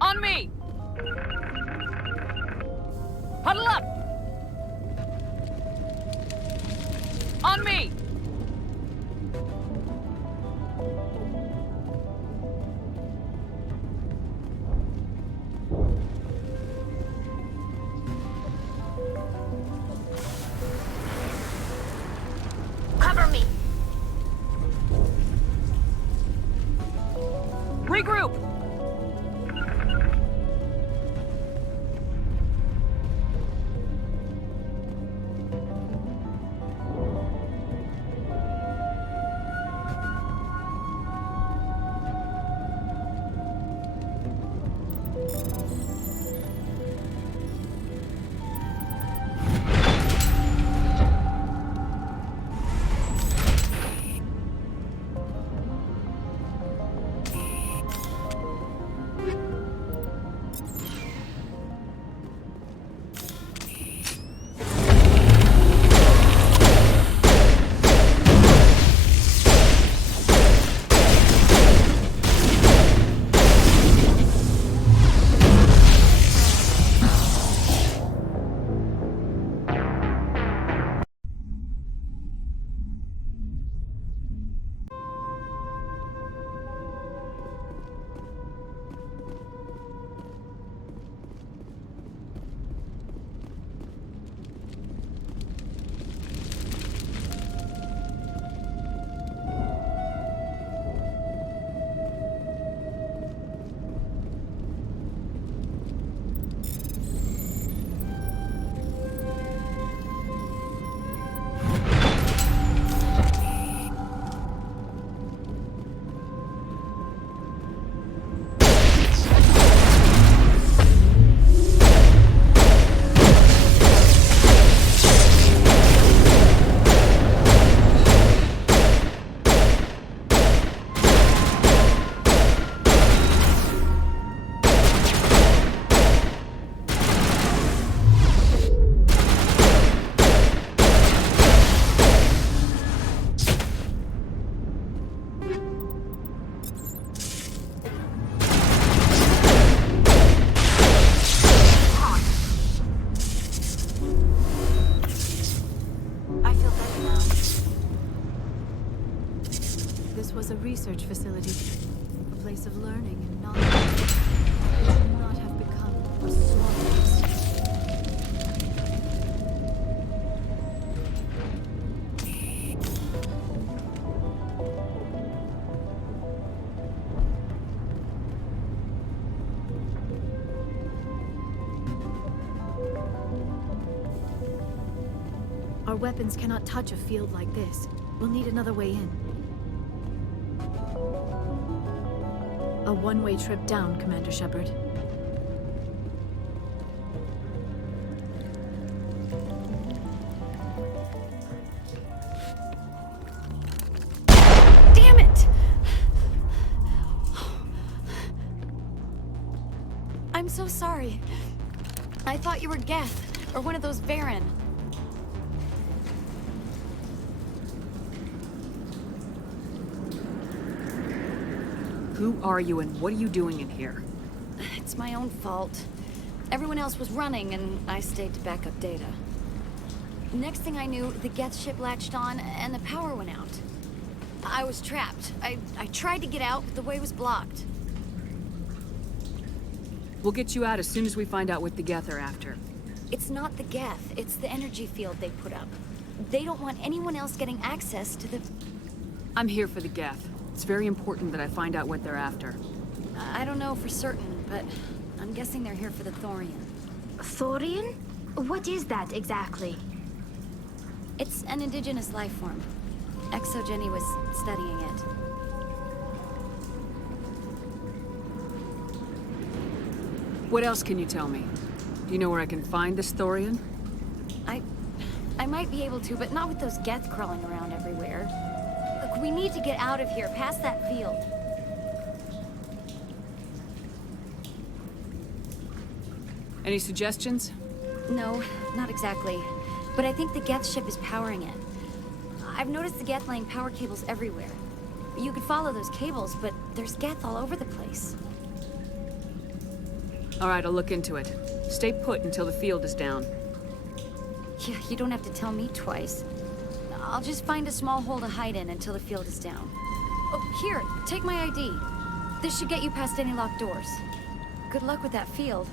On me! Huddle up! On me! Cover me! Regroup! This was a research facility, a place of learning and knowledge. It should not have become a slaughterhouse. Our weapons cannot touch a field like this. We'll need another way in. A one-way trip down, Commander Shepard. Damn it! I'm so sorry. I thought you were Geth, or one of those Varen. Who are you and what are you doing in here? It's my own fault. Everyone else was running, and I stayed to back up data. Next thing I knew, the Geth ship latched on, and the power went out. I was trapped. I tried to get out, but the way was blocked. We'll get you out as soon as we find out what the Geth are after. It's not the Geth, it's the energy field they put up. They don't want anyone else getting access to the... I'm here for the Geth. It's very important that I find out what they're after. I don't know for certain, but I'm guessing they're here for the Thorian. Thorian? What is that exactly? It's an indigenous life form. ExoGeni was studying it. What else can you tell me? Do you know where I can find this Thorian? I might be able to, but not with those Geth crawling around everywhere. Look, we need to get out of here, past that field. Any suggestions? No, not exactly. But I think the Geth ship is powering it. I've noticed the Geth laying power cables everywhere. You could follow those cables, but there's Geth all over the place. All right, I'll look into it. Stay put until the field is down. Yeah, you don't have to tell me twice. I'll just find a small hole to hide in until the field is down. Oh, here, take my ID. This should get you past any locked doors. Good luck with that field.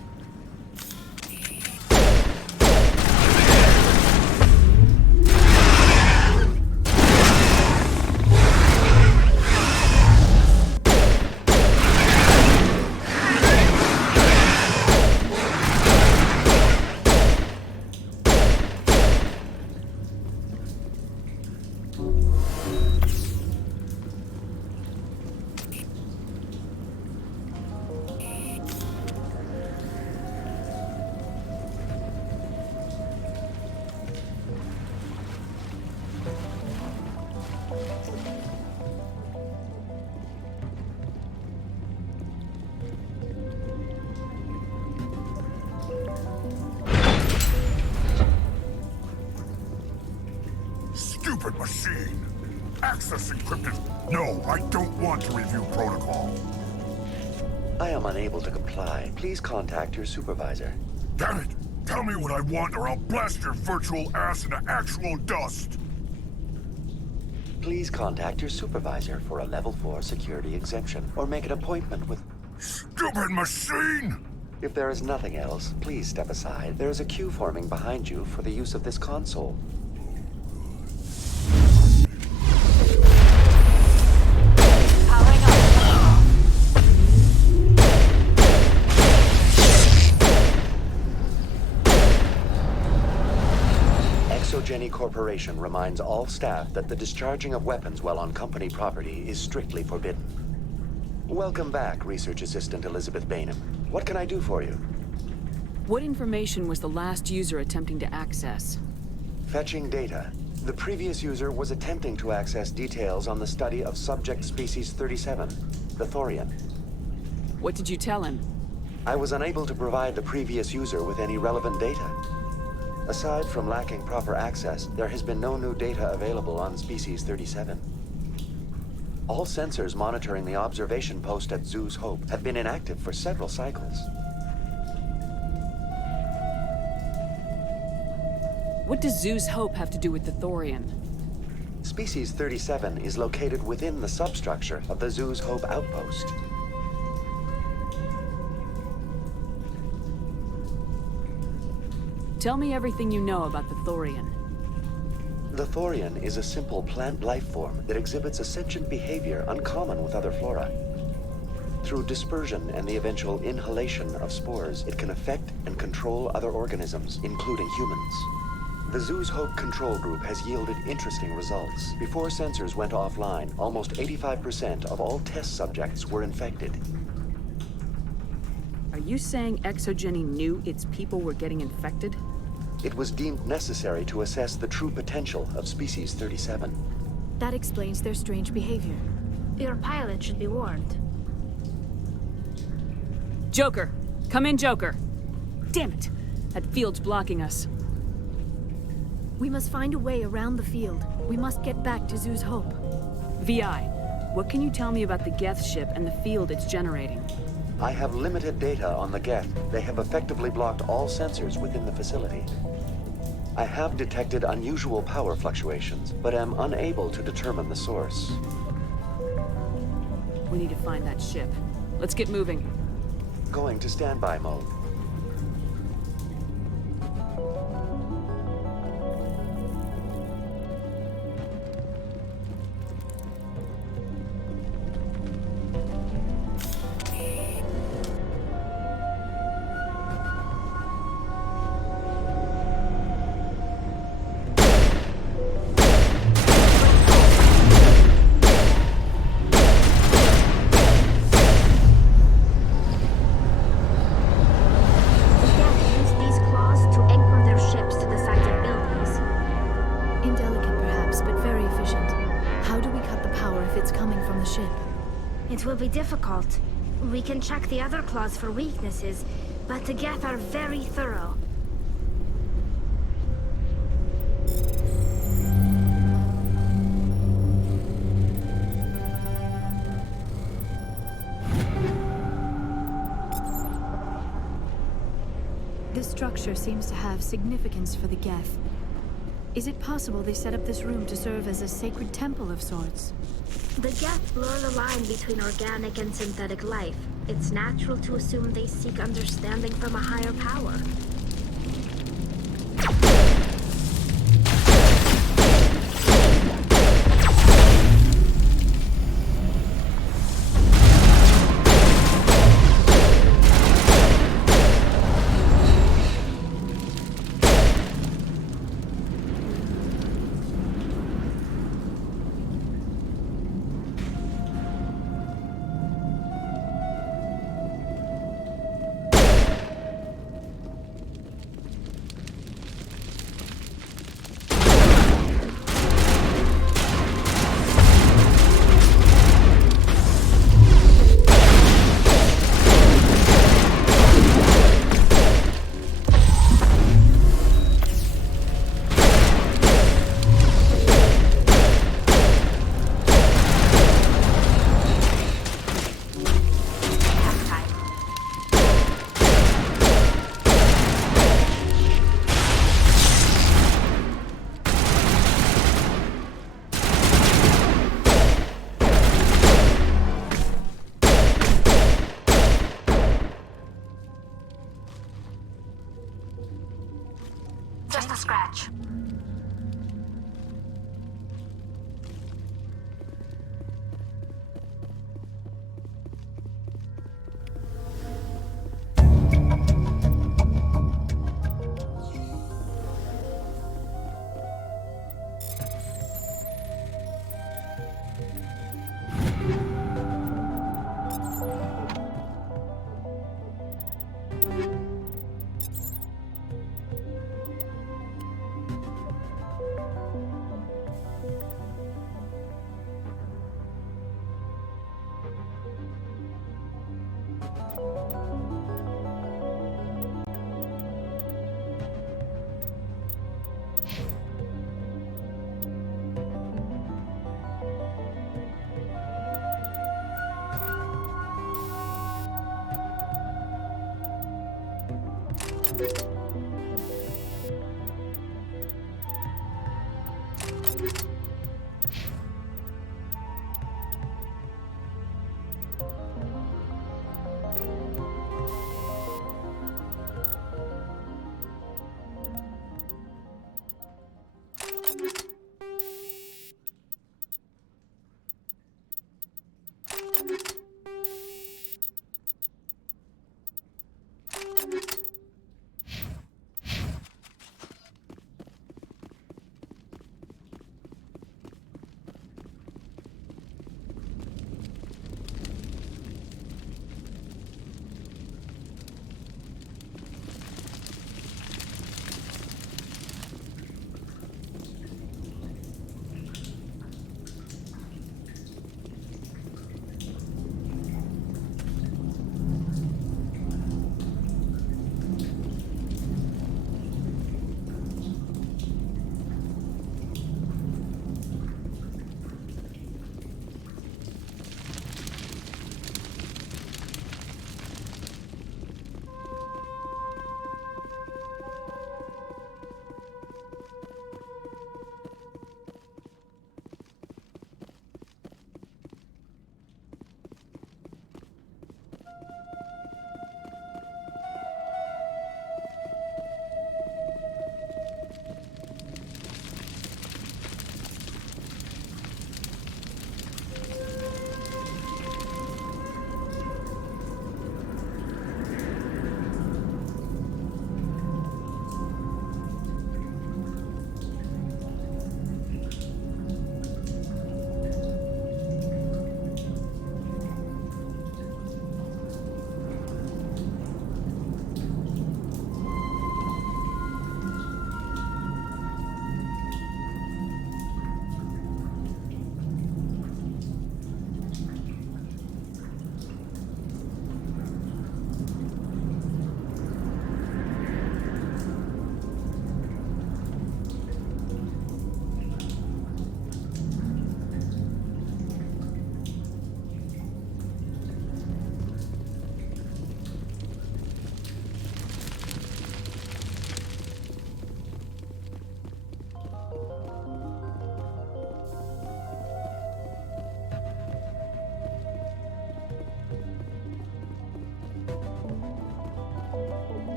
Stupid machine! Access encrypted. No, I don't want to review protocol. I am unable to comply. Please contact your supervisor. Damn it! Tell me what I want or I'll blast your virtual ass into actual dust! Please contact your supervisor for a level 4 security exemption, or make an appointment with... Stupid machine! If there is nothing else, please step aside. There is a queue forming behind you for the use of this console. ExoGeni Corporation reminds all staff that the discharging of weapons while on company property is strictly forbidden. Welcome back, Research Assistant Elizabeth Bainham. What can I do for you? What information was the last user attempting to access? Fetching data. The previous user was attempting to access details on the study of subject species 37, the Thorian. What did you tell him? I was unable to provide the previous user with any relevant data. Aside from lacking proper access, there has been no new data available on species 37. All sensors monitoring the observation post at Zoo's Hope have been inactive for several cycles. What does Zoo's Hope have to do with the Thorian? Species 37 is located within the substructure of the Zoo's Hope outpost. Tell me everything you know about the Thorian. The Thorian is a simple plant life form that exhibits a sentient behavior uncommon with other flora. Through dispersion and the eventual inhalation of spores, it can affect and control other organisms, including humans. The Zoo's Hope control group has yielded interesting results. Before sensors went offline, almost 85% of all test subjects were infected. Are you saying ExoGeni knew its people were getting infected? It was deemed necessary to assess the true potential of species 37. That explains their strange behavior. Your pilot should be warned. Joker! Come in, Joker! Damn it! That field's blocking us. We must find a way around the field. We must get back to Zoo's Hope. VI, what can you tell me about the Geth ship and the field it's generating? I have limited data on the Geth. They have effectively blocked all sensors within the facility. I have detected unusual power fluctuations, but am unable to determine the source. We need to find that ship. Let's get moving. Going to standby mode. It will be difficult. We can check the other claws for weaknesses, but the Geth are very thorough. This structure seems to have significance for the Geth. Is it possible they set up this room to serve as a sacred temple of sorts? The Geth blur the line between organic and synthetic life. It's natural to assume they seek understanding from a higher power. Just a scratch.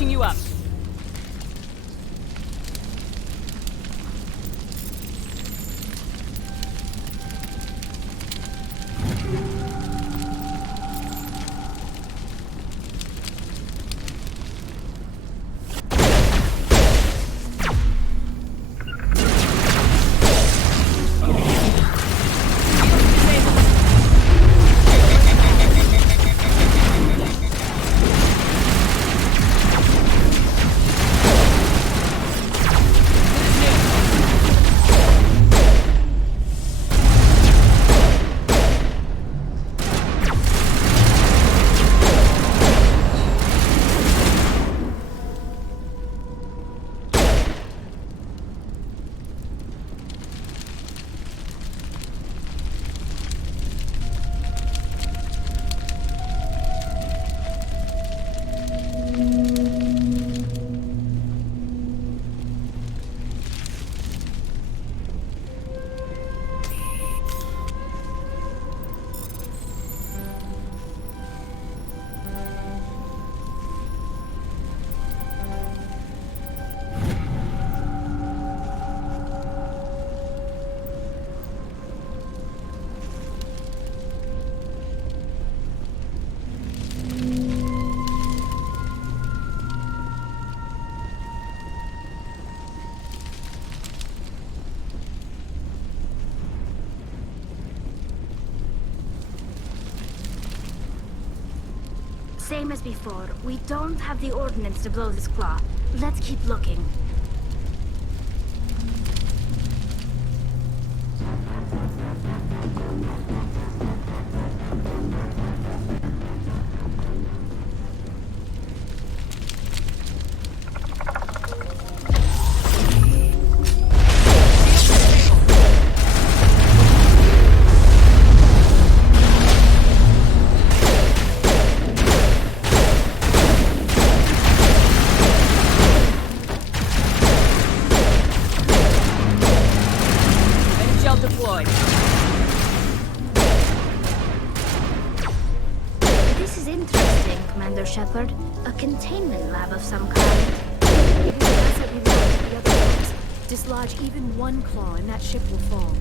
Patching you up. Same as before. We don't have the ordnance to blow this claw. Let's keep looking. Deployed. This is interesting, Commander Shepard. A containment lab of some kind. Maybe that's what we want for the other ones. Dislodge even one claw and that ship will fall.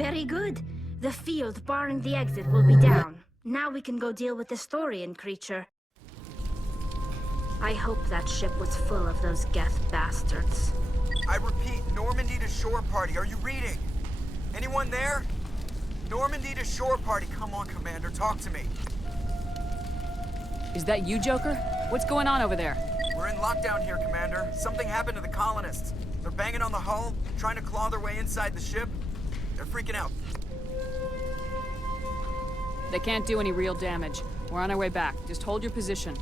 Very good. The field barring the exit will be down. Now we can go deal with this Thorian creature. I hope that ship was full of those Geth bastards. I repeat, Normandy to shore party. Are you reading? Anyone there? Normandy to shore party. Come on, Commander, talk to me. Is that you, Joker? What's going on over there? We're in lockdown here, Commander. Something happened to the colonists. They're banging on the hull, trying to claw their way inside the ship. They're freaking out. They can't do any real damage. We're on our way back. Just hold your position.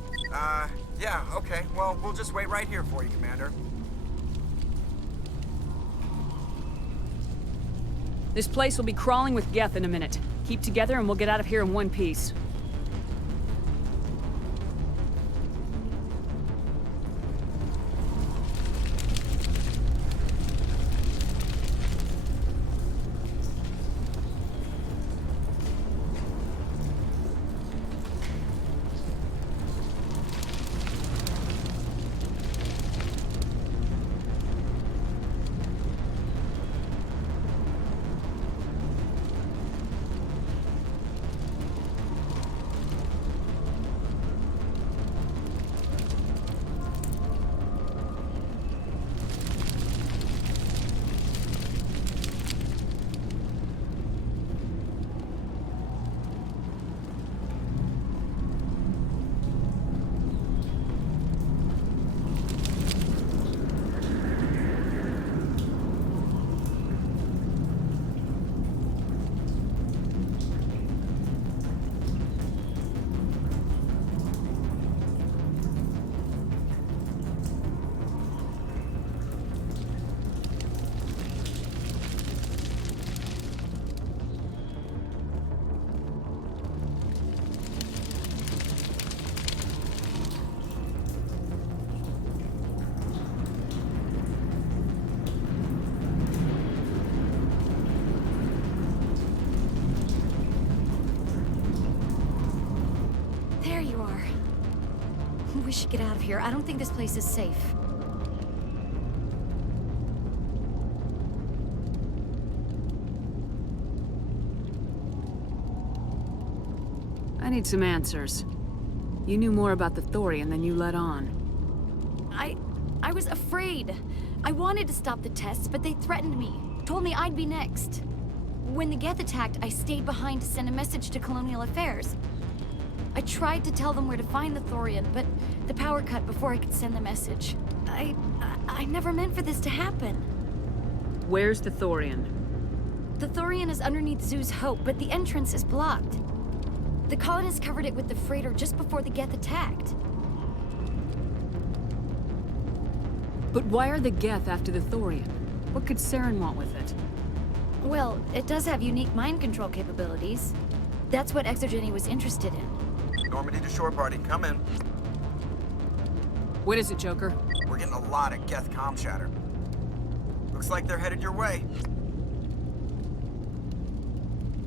Yeah, okay. Well, we'll just wait right here for you, Commander. This place will be crawling with Geth in a minute. Keep together and we'll get out of here in one piece. There you are. We should get out of here. I don't think this place is safe. I need some answers. You knew more about the Thorian than you let on. I was afraid. I wanted to stop the tests, but they threatened me. Told me I'd be next. When the Geth attacked, I stayed behind to send a message to Colonial Affairs. I tried to tell them where to find the Thorian, but the power cut before I could send the message. I never meant for this to happen. Where's the Thorian? The Thorian is underneath Zoo's Hope, but the entrance is blocked. The colonists covered it with the freighter just before the Geth attacked. But why are the Geth after the Thorian? What could Saren want with it? Well, it does have unique mind control capabilities. That's what Exogeny was interested in. Normandy to shore party, come in. What is it, Joker? We're getting a lot of Geth comm chatter. Looks like they're headed your way.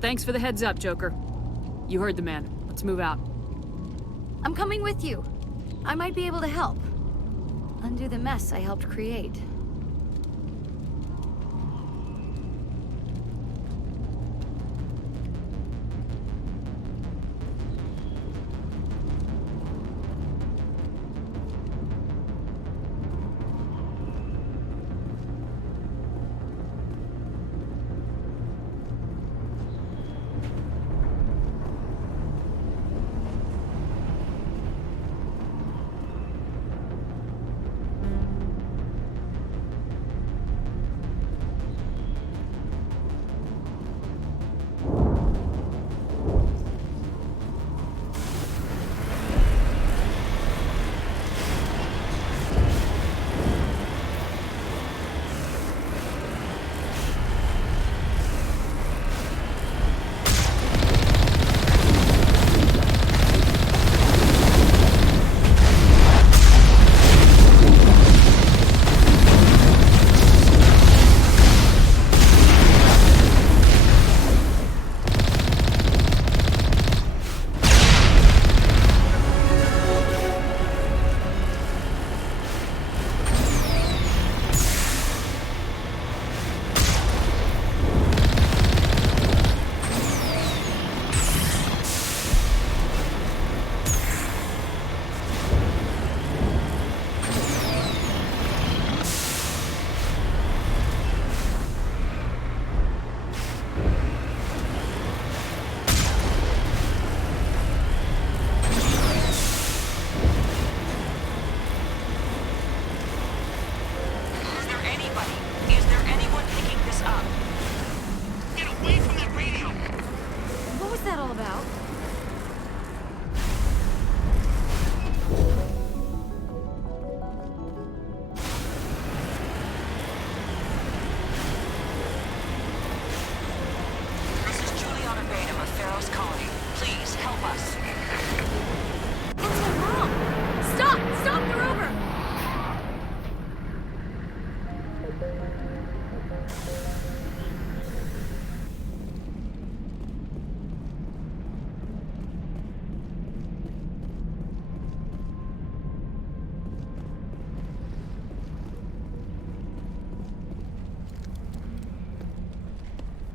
Thanks for the heads up, Joker. You heard the man. Let's move out. I'm coming with you. I might be able to help. Undo the mess I helped create.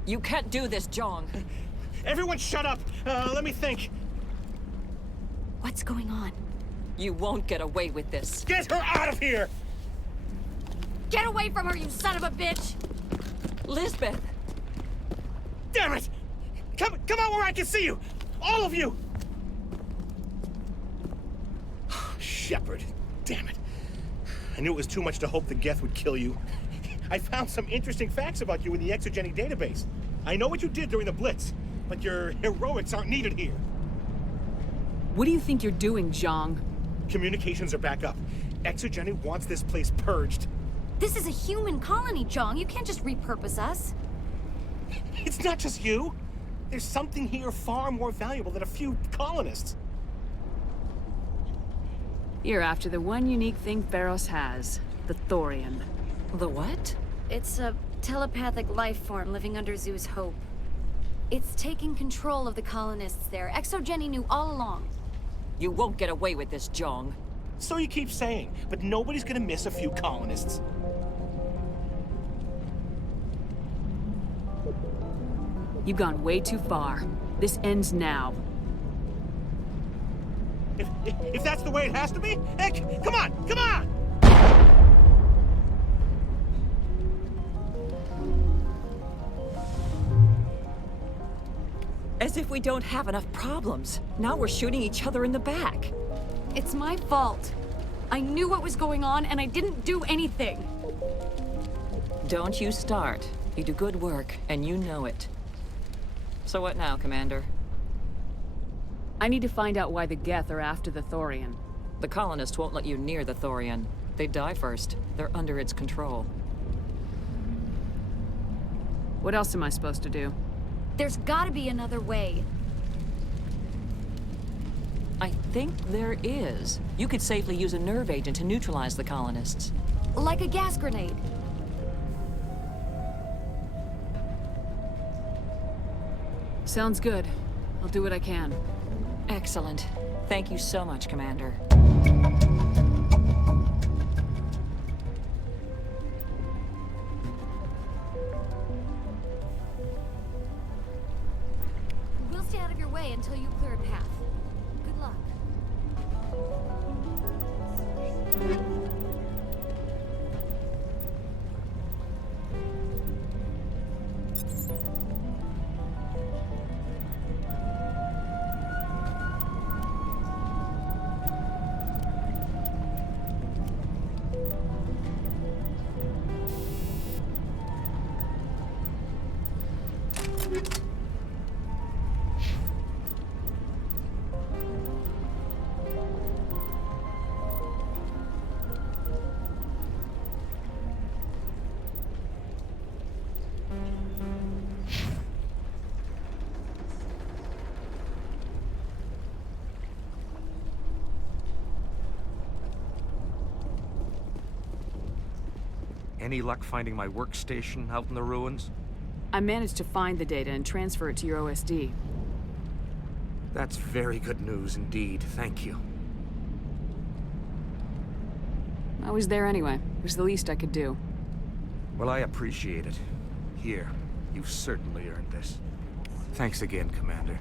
You can't do this, Jong. Everyone shut up! Let me think. What's going on? You won't get away with this. Get her out of here! Get away from her, you son of a bitch! Lisbeth! Damn it! Come out where I can see you! All of you! Shepard, damn it. I knew it was too much to hope the Geth would kill you. I found some interesting facts about you in the Exogeny database. I know what you did during the Blitz, but your heroics aren't needed here. What do you think you're doing, Zhang? Communications are back up. Exogeny wants this place purged. This is a human colony, Zhang. You can't just repurpose us. It's not just you. There's something here far more valuable than a few colonists. You're after the one unique thing Pharos has, the Thorian. The what? It's a telepathic life form living under Zoo's hope. It's taking control of the colonists there. Exogeny knew all along. You won't get away with this, Jong. So you keep saying, but nobody's gonna miss a few colonists. You've gone way too far. This ends now. If that's the way it has to be, heck, come on, come on! As if we don't have enough problems. Now we're shooting each other in the back. It's my fault. I knew what was going on and I didn't do anything. Don't you start. You do good work, and you know it. So what now, Commander? I need to find out why the Geth are after the Thorian. The colonists won't let you near the Thorian. They die first. They're under its control. What else am I supposed to do? There's gotta be another way. I think there is. You could safely use a nerve agent to neutralize the colonists. Like a gas grenade. Sounds good. I'll do what I can. Excellent. Thank you so much, Commander. We'll stay out of your way until you clear a path. Good luck. Any luck finding my workstation out in the ruins? I managed to find the data and transfer it to your OSD. That's very good news indeed. Thank you. I was there anyway. It was the least I could do. Well, I appreciate it. Here, you've certainly earned this. Thanks again, Commander.